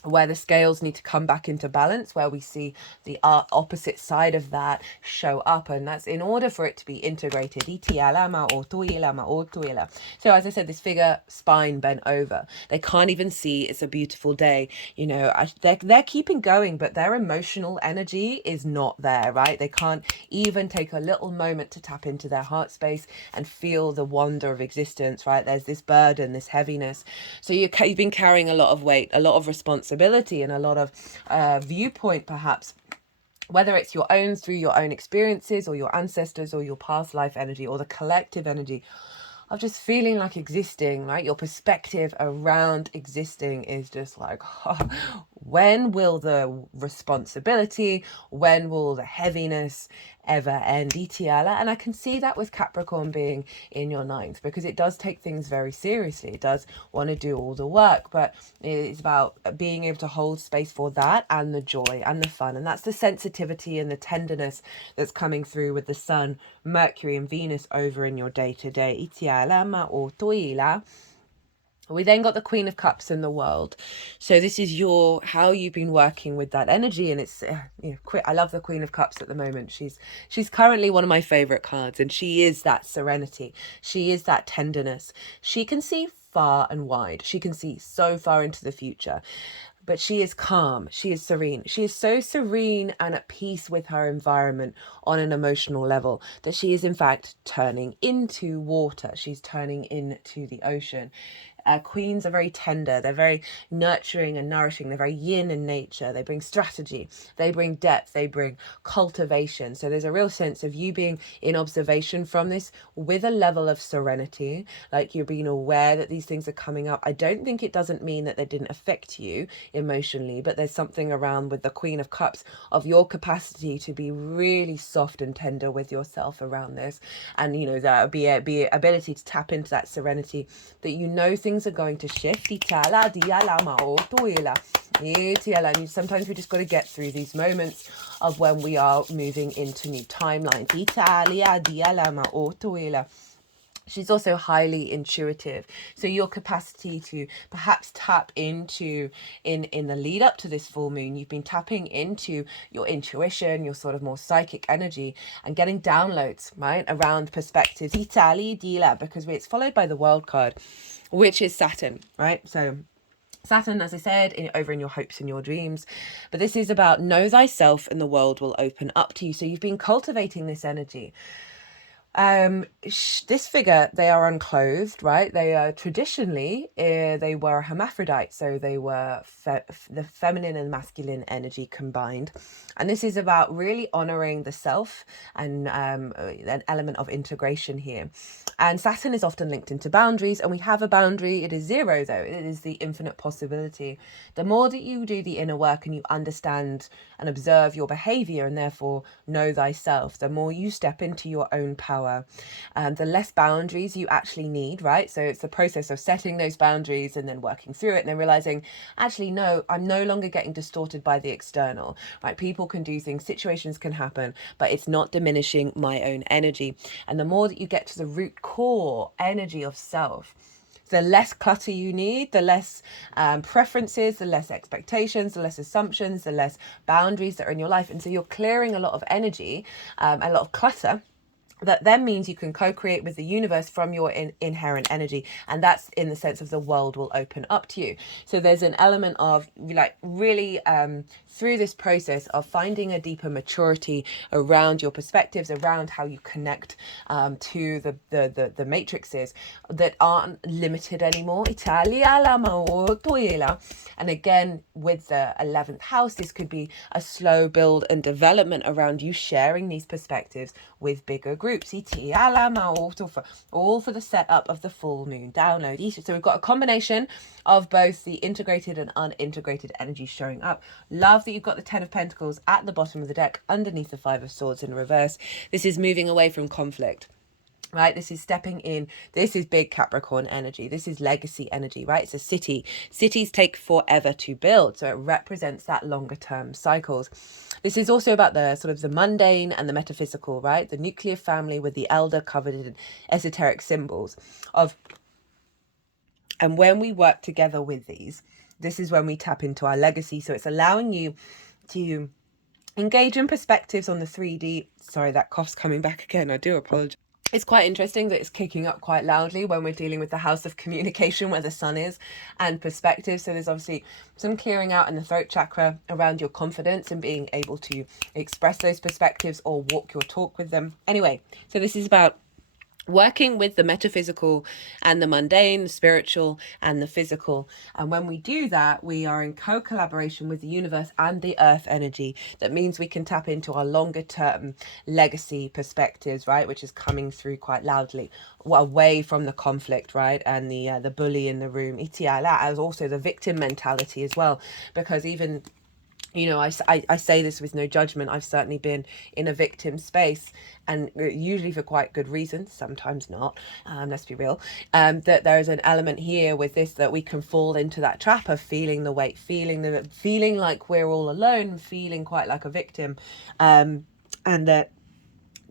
where the scales need to come back into balance, where we see the opposite side of that show up, and that's in order for it to be integrated. So as I said, this figure, spine bent over, they can't even see it's a beautiful day. You know, they're keeping going, but their emotional energy is not there, right? They can't even take a little moment to tap into their heart space and feel the wonder of existence, right? There's this burden, this heaviness. So you've been carrying a lot of weight, a lot of responsibility, and a lot of viewpoint, perhaps, whether it's your own through your own experiences or your ancestors or your past life energy or the collective energy of just feeling like existing, right? Your perspective around existing is just like, oh, when will the responsibility, when will the heaviness ever end? And I can see that with Capricorn being in your ninth, because it does take things very seriously. It does want to do all the work, but it's about being able to hold space for that and the joy and the fun. And that's the sensitivity and the tenderness that's coming through with the Sun, Mercury and Venus over in your day-to-day. We then got the Queen of Cups in the World. So this is how you've been working with that energy, and it's I love the Queen of Cups at the moment. She's currently one of my favorite cards, and she is that serenity. She is that tenderness. She can see far and wide. She can see so far into the future. But she is calm. She is serene. She is so serene and at peace with her environment on an emotional level that she is in fact turning into water. She's turning into the ocean. Queens are very tender. They're very nurturing and nourishing. They're very yin in nature. They bring strategy. They bring depth. They bring cultivation. So there's a real sense of you being in observation from this with a level of serenity, like you're being aware that these things are coming up. I don't think it doesn't mean that they didn't affect you emotionally, but there's something around with the Queen of Cups of your capacity to be really soft and tender with yourself around this. And you know, that be ability to tap into that serenity, that you know things are going to shift. And sometimes we just got to get through these moments of when we are moving into new timelines. She's also highly intuitive. So your capacity to perhaps tap into, in the lead up to this full moon, you've been tapping into your intuition, your sort of more psychic energy, and getting downloads, right, around perspectives. Because it's followed by the World card, which is Saturn, right? So Saturn, as I said, over in your hopes and your dreams. But this is about know thyself and the world will open up to you. So you've been cultivating this energy. This figure, they are unclothed, right? They are traditionally, they were hermaphrodites, so they were the feminine and masculine energy combined. And this is about really honoring the self and an element of integration here. And Saturn is often linked into boundaries, and we have a boundary. It is zero, though. It is the infinite possibility. The more that you do the inner work and you understand and observe your behavior and therefore know thyself, the more you step into your own power, the less boundaries you actually need, right? So it's the process of setting those boundaries and then working through it and then realizing, actually, no, I'm no longer getting distorted by the external, right? People can do things, situations can happen, but it's not diminishing my own energy. And the more that you get to the root core energy of self, the less clutter you need, the less preferences, the less expectations, the less assumptions, the less boundaries that are in your life. And so you're clearing a lot of energy, a lot of clutter, that then means you can co-create with the universe from your inherent energy, and that's in the sense of the world will open up to you. So there's an element of like really through this process of finding a deeper maturity around your perspectives, around how you connect to the matrices that aren't limited anymore. And again, with the 11th house, this could be a slow build and development around you sharing these perspectives with bigger groups. All for the setup of the full moon download. So we've got a combination of both the integrated and unintegrated energy showing up. Love that you've got the 10 of Pentacles at the bottom of the deck underneath the 5 of Swords in reverse. This is moving away from conflict. Right, this is stepping in. This is big Capricorn energy. This is legacy energy, right? It's a city. Cities take forever to build, so it represents that longer term cycles. This is also about the sort of the mundane and the metaphysical, right? The nuclear family with the elder covered in esoteric symbols of, and when we work together with these, this is when we tap into our legacy. So it's allowing you to engage in perspectives on the 3D. Sorry, that cough's coming back again. I do apologize. It's quite interesting that it's kicking up quite loudly when we're dealing with the house of communication where the sun is and perspective. So there's obviously some clearing out in the throat chakra around your confidence and being able to express those perspectives or walk your talk with them. Anyway, so this is about working with the metaphysical and the mundane, the spiritual and the physical. And when we do that, we are in co-collaboration with the universe and the earth energy. That means we can tap into our longer term legacy perspectives, right? Which is coming through quite loudly, away from the conflict, right? And the bully in the room. As also the victim mentality as well. Because even, you know, I say this with no judgment. I've certainly been in a victim space, and usually for quite good reasons, sometimes not, let's be real, that there is an element here with this that we can fall into that trap of feeling the weight, feeling like we're all alone, feeling quite like a victim, and that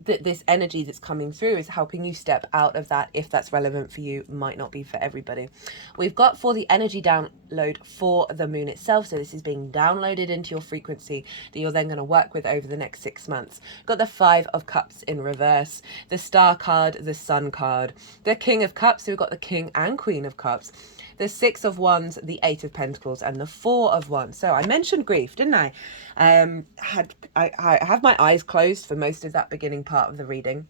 this energy that's coming through is helping you step out of that. If that's relevant for you, might not be for everybody. We've got for the energy download for the moon itself, so this is being downloaded into your frequency that you're then going to work with over the next 6 months. Got the 5 of Cups in reverse, the Star card, the Sun card, the King of Cups, so we've got the King and Queen of Cups, the 6 of Wands, the 8 of Pentacles, and the 4 of Wands. So I mentioned grief, didn't I? I have my eyes closed for most of that beginning part of the reading,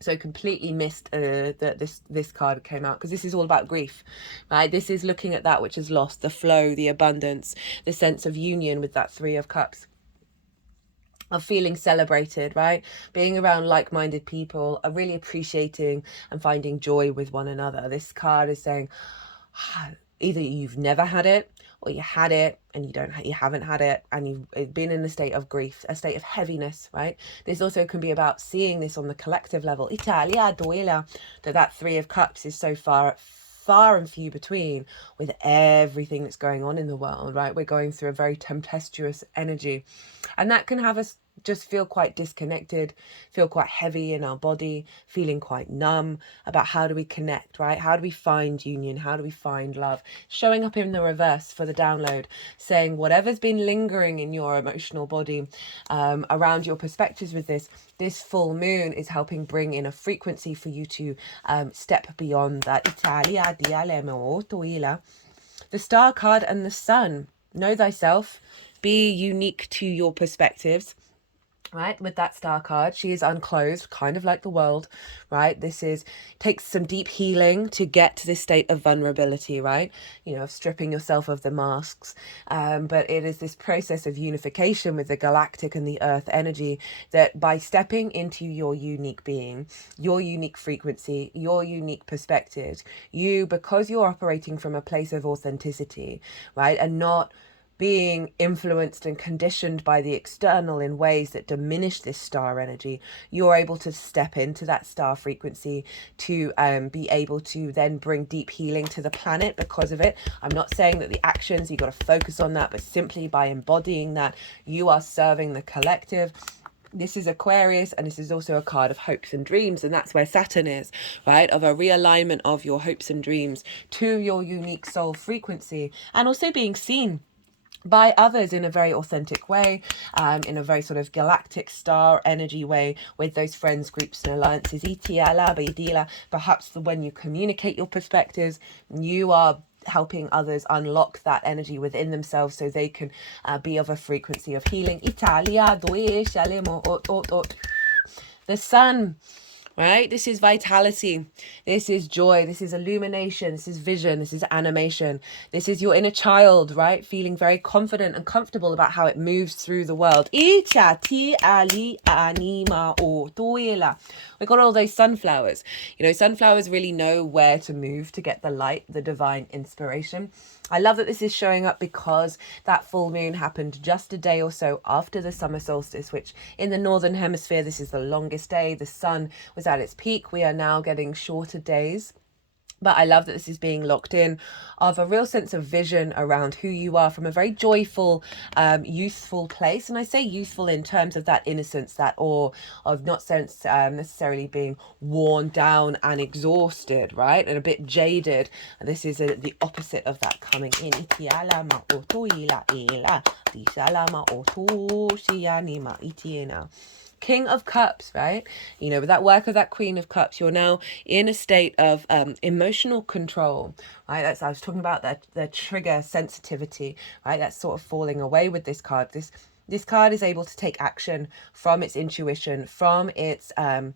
so completely missed that this card came out, because this is all about grief, right? This is looking at that which is lost, the flow, the abundance, the sense of union with that 3 of Cups, of feeling celebrated, right? Being around like-minded people, are really appreciating and finding joy with one another. This card is saying either you've never had it, or you had it and you haven't had it, and you've been in a state of grief, a state of heaviness, right? This also can be about seeing this on the collective level. That 3 of Cups is so far and few between with everything that's going on in the world, right? We're going through a very tempestuous energy, and that can have us just feel quite disconnected, feel quite heavy in our body, feeling quite numb about how do we connect, right? How do we find union? How do we find love? Showing up in the reverse for the download, saying whatever's been lingering in your emotional body around your perspectives with this full moon is helping bring in a frequency for you to step beyond that. The Star card and the Sun. Know thyself. Be unique to your perspectives. Right, with that Star card, she is unclothed, kind of like the world, right? Takes some deep healing to get to this state of vulnerability, right? You know, of stripping yourself of the masks. But it is this process of unification with the galactic and the earth energy that by stepping into your unique being, your unique frequency, your unique perspectives, because you're operating from a place of authenticity, right? And not being influenced and conditioned by the external in ways that diminish this star energy, you're able to step into that star frequency to be able to then bring deep healing to the planet because of it. I'm not saying that the actions, you got to focus on that, but simply by embodying that, you are serving the collective. This is Aquarius, and this is also a card of hopes and dreams, and that's where Saturn is, right? Of a realignment of your hopes and dreams to your unique soul frequency, and also being seen by others in a very authentic way, in a very sort of galactic star energy way, with those friends, groups and alliances. Perhaps when you communicate your perspectives, you are helping others unlock that energy within themselves so they can be of a frequency of healing. The sun. Right? This is vitality. This is joy. This is illumination. This is vision. This is animation. This is your inner child, right? Feeling very confident and comfortable about how it moves through the world. We got all those sunflowers. You know, sunflowers really know where to move to get the light, the divine inspiration. I love that this is showing up because that full moon happened just a day or so after the summer solstice, which in the northern hemisphere, this is the longest day. The sun was at its peak. We are now getting shorter days. But I love that this is being locked in of a real sense of vision around who you are from a very joyful, youthful place. And I say youthful in terms of that innocence, that awe of not necessarily being worn down and exhausted, right? And a bit jaded. And this is the opposite of that coming in. King of Cups, right? You know, with that work of that Queen of Cups, you're now in a state of emotional control, right? That's, I was talking about that, the trigger sensitivity, right? That's sort of falling away with this card. This card is able to take action from its intuition, from its from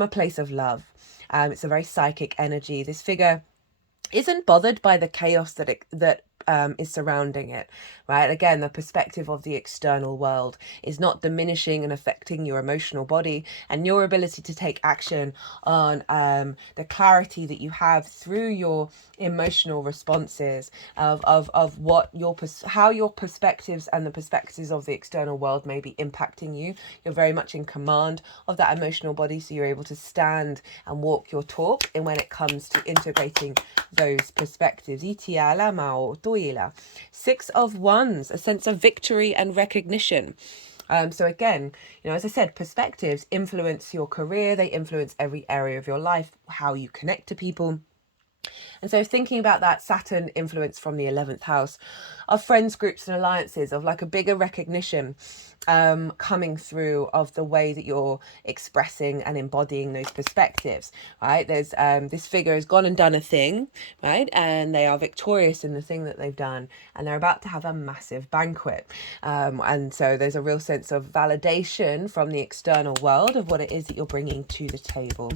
a place of love. It's a very psychic energy. This figure isn't bothered by the chaos that is surrounding it, right? Again, the perspective of the external world is not diminishing and affecting your emotional body and your ability to take action on the clarity that you have through your emotional responses of what how your perspectives and the perspectives of the external world may be impacting you. You're very much in command of that emotional body, so you're able to stand and walk your talk. And when it comes to integrating those perspectives, Six of Wands, a sense of victory and recognition. So again, you know, as I said, perspectives influence your career. They influence every area of your life, how you connect to people. And so thinking about that Saturn influence from the 11th house of friends, groups and alliances, of like a bigger recognition coming through of the way that you're expressing and embodying those perspectives, right? There's this figure has gone and done a thing, right? And they are victorious in the thing that they've done, and they're about to have a massive banquet. And so there's a real sense of validation from the external world of what it is that you're bringing to the table,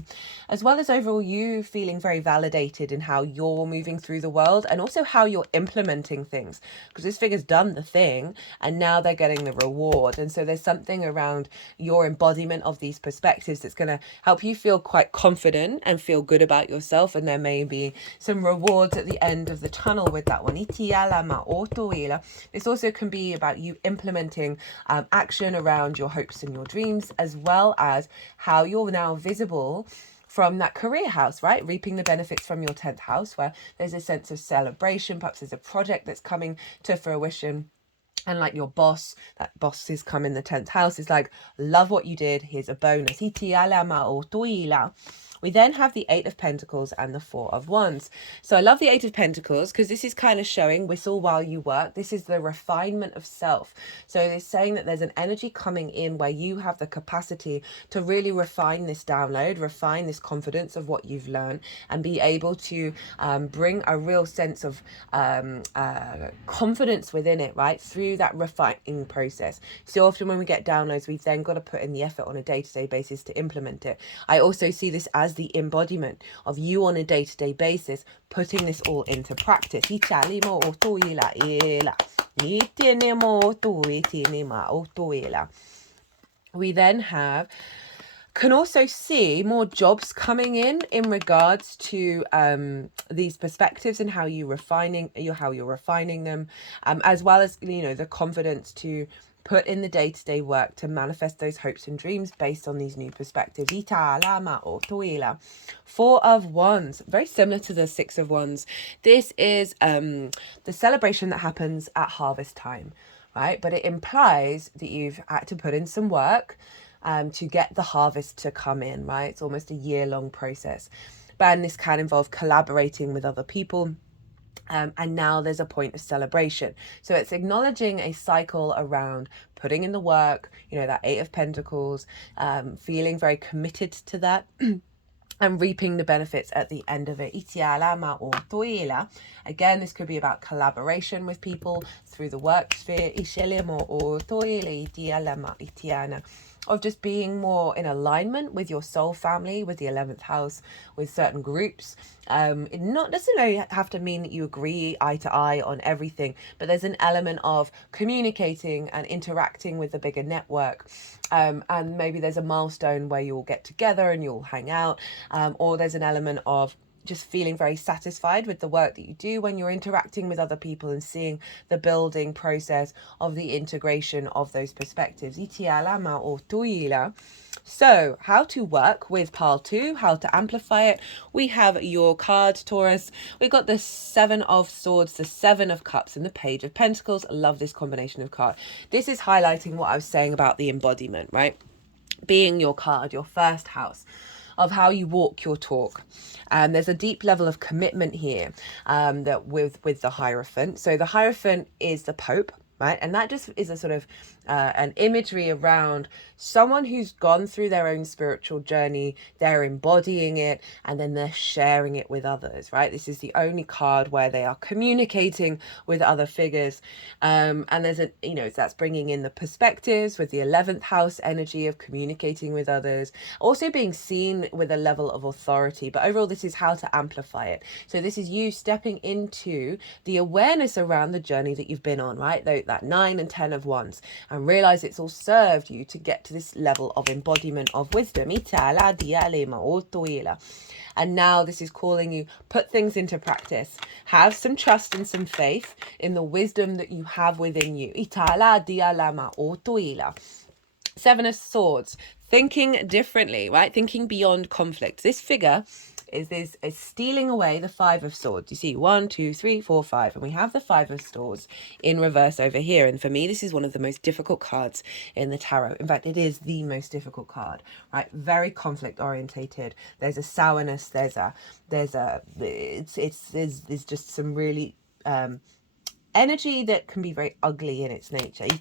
as well as overall you feeling very validated in how you're moving through the world and also how you're implementing things, because this figure's done the thing and now they're getting the reward. And so there's something around your embodiment of these perspectives that's going to help you feel quite confident and feel good about yourself. And there may be some rewards at the end of the tunnel with that one. This also can be about you implementing action around your hopes and your dreams, as well as how you're now visible from that career house, right? Reaping the benefits from your 10th house, where there's a sense of celebration. Perhaps there's a project that's coming to fruition. And like your boss, that boss is come in the 10th house, is like, love what you did, here's a bonus. We then have the 8 of Pentacles and the 4 of Wands. So I love the 8 of Pentacles because this is kind of showing whistle while you work. This is the refinement of self. So it's saying that there's an energy coming in where you have the capacity to really refine this download, refine this confidence of what you've learned, and be able to bring a real sense of confidence within it, right? Through that refining process. So often when we get downloads, we've then got to put in the effort on a day-to-day basis to implement it. I also see this as the embodiment of you on a day-to-day basis, putting this all into practice. We then can also see more jobs coming in regards to these perspectives and how you're refining them, as well as, you know, the confidence to put in the day-to-day work to manifest those hopes and dreams based on these new perspectives. 4 of Wands, very similar to the 6 of Wands. This is the celebration that happens at harvest time, right? But it implies that you've had to put in some work to get the harvest to come in, right? It's almost a year-long process. But this can involve collaborating with other people And now there's a point of celebration. So it's acknowledging a cycle around putting in the work, you know, that Eight of Pentacles, feeling very committed to that. And reaping the benefits at the end of it. Again, this could be about collaboration with people through the work sphere. Of just being more in alignment with your soul family, with the 11th house, with certain groups. It not necessarily have to mean that you agree eye to eye on everything, but there's an element of communicating and interacting with the bigger network. And maybe there's a milestone where you'll get together and you'll hang out, or there's an element of just feeling very satisfied with the work that you do when you're interacting with other people and seeing the building process of the integration of those perspectives. So, how to work with pile 2, how to amplify it. We have your card, Taurus. We've got the 7 of Swords, the 7 of Cups, and the Page of Pentacles. I love this combination of cards. This is highlighting what I was saying about the embodiment, right? Being your card, your first house, of how you walk your talk. There's a deep level of commitment here that with the Hierophant. So the Hierophant is the Pope, right? And that just is a sort of an imagery around someone who's gone through their own spiritual journey, they're embodying it, and then they're sharing it with others, right? This is the only card where they are communicating with other figures. And there's a, you know, that's bringing in the perspectives with the 11th house energy of communicating with others, also being seen with a level of authority. But overall, this is how to amplify it. So this is you stepping into the awareness around the journey that you've been on, right? That 9 and 10 of Wands, and realize it's all served you to get to this level of embodiment of wisdom. And now this is calling you, put things into practice. Have some trust and some faith in the wisdom that you have within you. 7 of Swords, thinking differently, right? Thinking beyond conflict. This figure is stealing away the 5 of Swords. You see 1, 2, 3, 4, 5, and we have the 5 of Swords in reverse over here. And for me, this is one of the most difficult cards in the tarot. In fact, it is the most difficult card, right? Very conflict orientated. There's a sourness. There's just some really energy that can be very ugly in its nature. And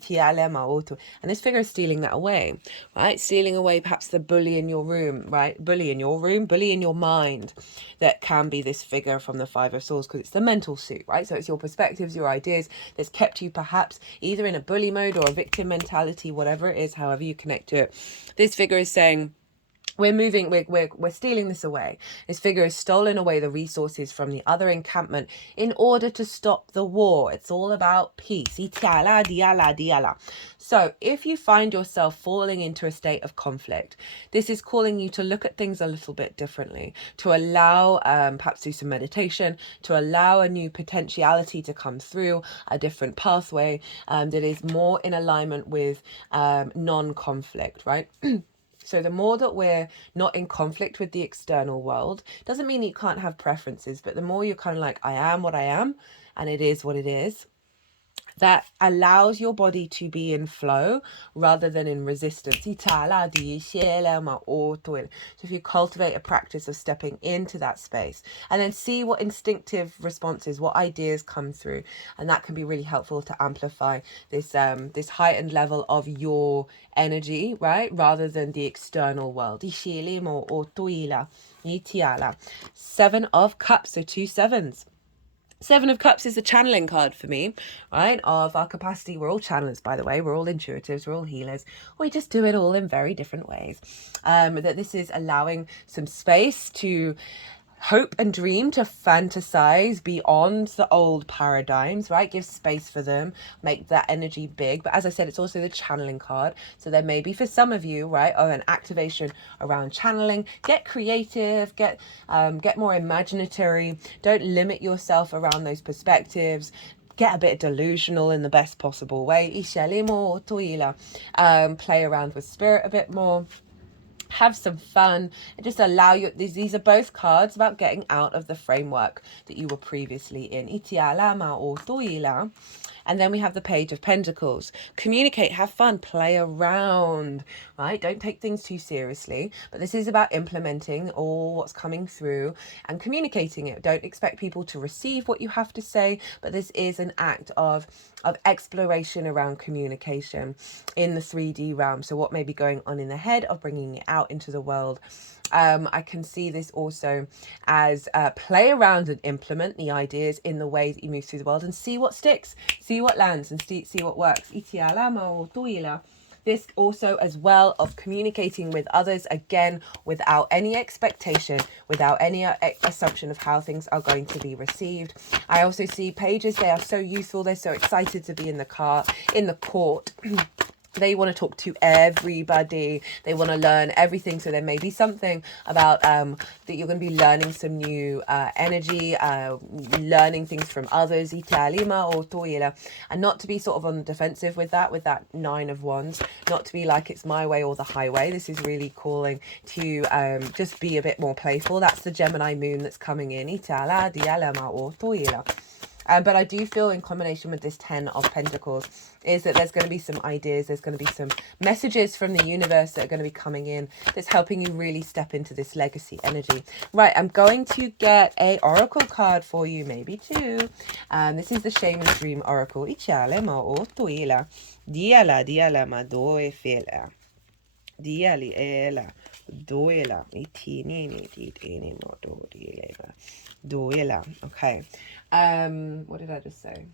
this figure is stealing that away, right? Stealing away perhaps the bully in your room, right? Bully in your room, bully in your mind. That can be this figure from the 5 of Swords, because it's the mental suit, right? So it's your perspectives, your ideas that's kept you perhaps either in a bully mode or a victim mentality, whatever it is, however you connect to it. This figure is saying, we're stealing this away. This figure has stolen away the resources from the other encampment in order to stop the war. It's all about peace. So if you find yourself falling into a state of conflict, this is calling you to look at things a little bit differently, to allow, perhaps do some meditation, to allow a new potentiality to come through, a different pathway that is more in alignment with non-conflict, right? So the more that we're not in conflict with the external world, doesn't mean you can't have preferences, but the more you're kind of like, I am what I am, and it is what it is, that allows your body to be in flow rather than in resistance. So if you cultivate a practice of stepping into that space and then see what instinctive responses, what ideas come through, and that can be really helpful to amplify this this heightened level of your energy, right, rather than the external world. 7 of Cups, so 2 sevens. 7 of Cups is the channeling card for me, right? Of our capacity. We're all channelers, by the way. We're all intuitives. We're all healers. We just do it all in very different ways. That this is allowing some space to hope and dream, to fantasize beyond the old paradigms, right? Give space for them, make that energy big. But as I said, it's also the channeling card. So there may be for some of you, right, an activation around channeling. Get creative, get more imaginatory. Don't limit yourself around those perspectives. Get a bit delusional in the best possible way. Play around with spirit a bit more. have some fun, and just allow you, these are both cards about getting out of the framework that you were previously in. Itialama o toila. And then we have the Page of Pentacles. Communicate, have fun, play around, right? Don't take things too seriously. But this is about implementing all what's coming through and communicating it. Don't expect people to receive what you have to say, but this is an act of exploration around communication in the 3D realm. So what may be going on in the head, of bringing it out into the world. I can see this also as play around and implement the ideas in the way that you move through the world, and see what sticks, see what lands, and see what works. This also as well of communicating with others, again, without any expectation, without any assumption of how things are going to be received. I also see pages, they are so useful, they're so excited to be in the court. They want to talk to everybody. They want to learn everything. So there may be something about that you're going to be learning some new energy, learning things from others. And not to be sort of on the defensive with that 9 of Wands. Not to be like it's my way or the highway. This is really calling to just be a bit more playful. That's the Gemini moon that's coming in. But I do feel, in combination with this 10 of Pentacles, is that there's going to be some ideas, there's going to be some messages from the universe that are going to be coming in that's helping you really step into this legacy energy. Right, I'm going to get a oracle card for you, maybe two. This is the Shaman's Dream Oracle. Diala ma doe fela. Diali ela doela itini mo doela. Okay. What did I just say?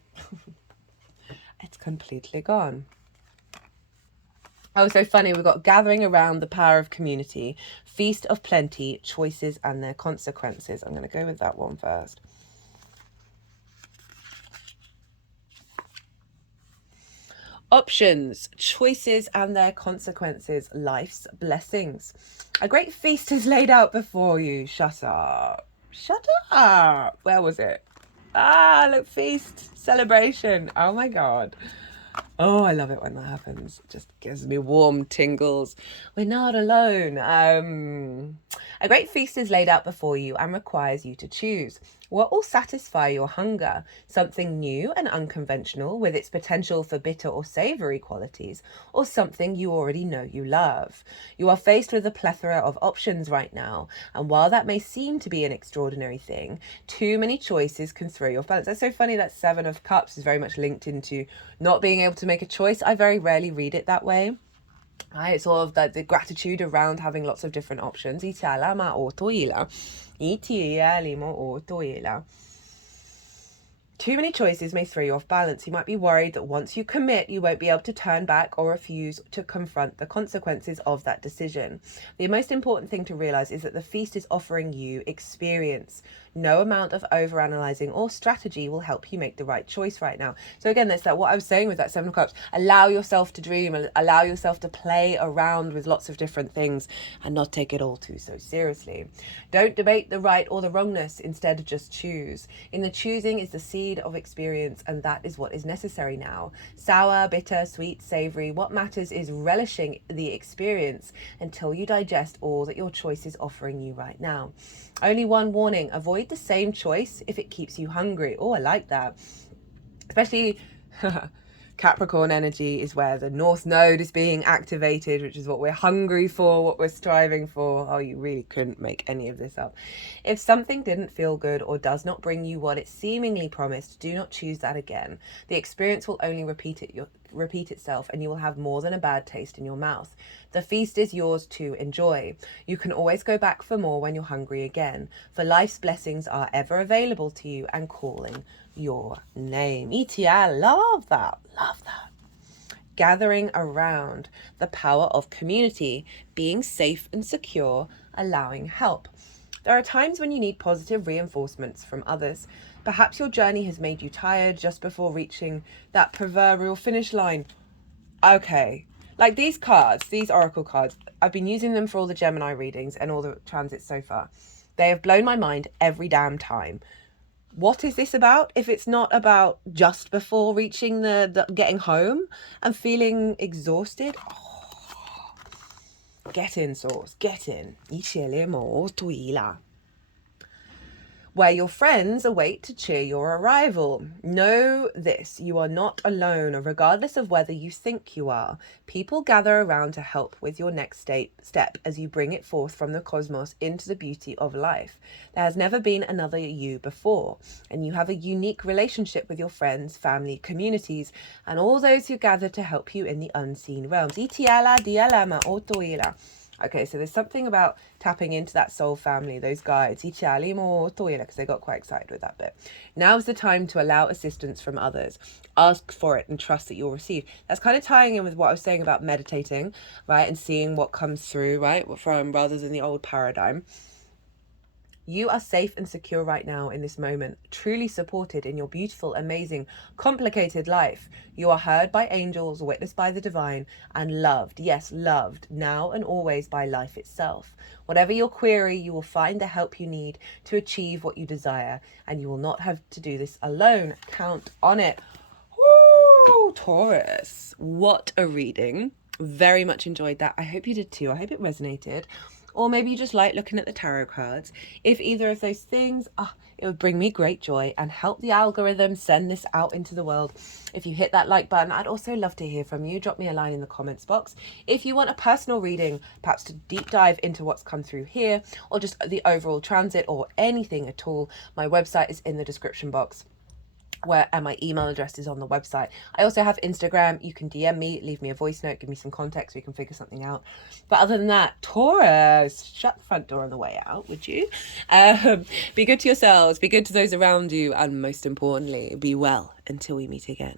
It's completely gone. Oh, so funny. We've got gathering around, the power of community, feast of plenty, choices and their consequences. I'm going to go with that one first. Options, choices and their consequences, life's blessings. A great feast is laid out before you. Shut up. Shut up. Where was it? Ah, look, feast, celebration. Oh my God. Oh, I love it when that happens. It just gives me warm tingles. We're not alone. A great feast is laid out before you and requires you to choose. What will satisfy your hunger? Something new and unconventional with its potential for bitter or savoury qualities, or something you already know you love? You are faced with a plethora of options right now, and while that may seem to be an extraordinary thing, too many choices can throw you off balance. That's so funny that 7 of Cups is very much linked into not being able to make a choice. I very rarely read it that way. Right, it's all of the gratitude around having lots of different options. Too many choices may throw you off balance. You might be worried that once you commit, you won't be able to turn back or refuse to confront the consequences of that decision. The most important thing to realize is that the feast is offering you experience. No amount of overanalyzing or strategy will help you make the right choice right now. So again, that's that what I was saying with that 7 of Cups. Allow yourself to dream, allow yourself to play around with lots of different things and not take it all too so seriously. Don't debate the right or the wrongness, instead just choose. In the choosing is the seed of experience, and that is what is necessary now. Sour, bitter, sweet, savory, what matters is relishing the experience until you digest all that your choice is offering you right now. Only one warning: avoid the same choice if it keeps you hungry. Oh, I like that. Especially Capricorn energy is where the North Node is being activated, which is what we're hungry for, what we're striving for. Oh, you really couldn't make any of this up. If something didn't feel good or does not bring you what it seemingly promised, do not choose that again. The experience will only repeat itself, and you will have more than a bad taste in your mouth. The feast is yours to enjoy. You can always go back for more when you're hungry again, for life's blessings are ever available to you and calling your name. ETA, love that. Love that. Gathering around, the power of community, being safe and secure, allowing help. There are times when you need positive reinforcements from others. Perhaps your journey has made you tired just before reaching that proverbial finish line. Okay, like these cards, these oracle cards, I've been using them for all the Gemini readings and all the transits so far. They have blown my mind every damn time. What is this about? If it's not about just before reaching the getting home and feeling exhausted. Get in, source. Get in. Where your friends await to cheer your arrival. Know this, you are not alone, regardless of whether you think you are. People gather around to help with your next step as you bring it forth from the cosmos into the beauty of life. There has never been another you before, and you have a unique relationship with your friends, family, communities, and all those who gather to help you in the unseen realms. Okay, so there's something about tapping into that soul family, those guides, because they got quite excited with that bit. Now is the time to allow assistance from others. Ask for it and trust that you'll receive. That's kind of tying in with what I was saying about meditating, right? And seeing what comes through, right? From rather than the old paradigm. You are safe and secure right now in this moment, truly supported in your beautiful, amazing, complicated life. You are heard by angels, witnessed by the divine, and loved, yes, loved, now and always by life itself. Whatever your query, you will find the help you need to achieve what you desire, and you will not have to do this alone. Count on it. Woo, Taurus. What a reading. Very much enjoyed that. I hope you did too. I hope it resonated. Or maybe you just like looking at the tarot cards. If either of those things, it would bring me great joy and help the algorithm send this out into the world. If you hit that like button, I'd also love to hear from you. Drop me a line in the comments box. If you want a personal reading, perhaps to deep dive into what's come through here, or just the overall transit or anything at all, my website is in the description box. And my email address is on the website. I also have Instagram. You can DM me, leave me a voice note, give me some context, we can figure something out. But other than that, Taurus, shut the front door on the way out, would you? Be good to yourselves, be good to those around you, and most importantly, be well until we meet again.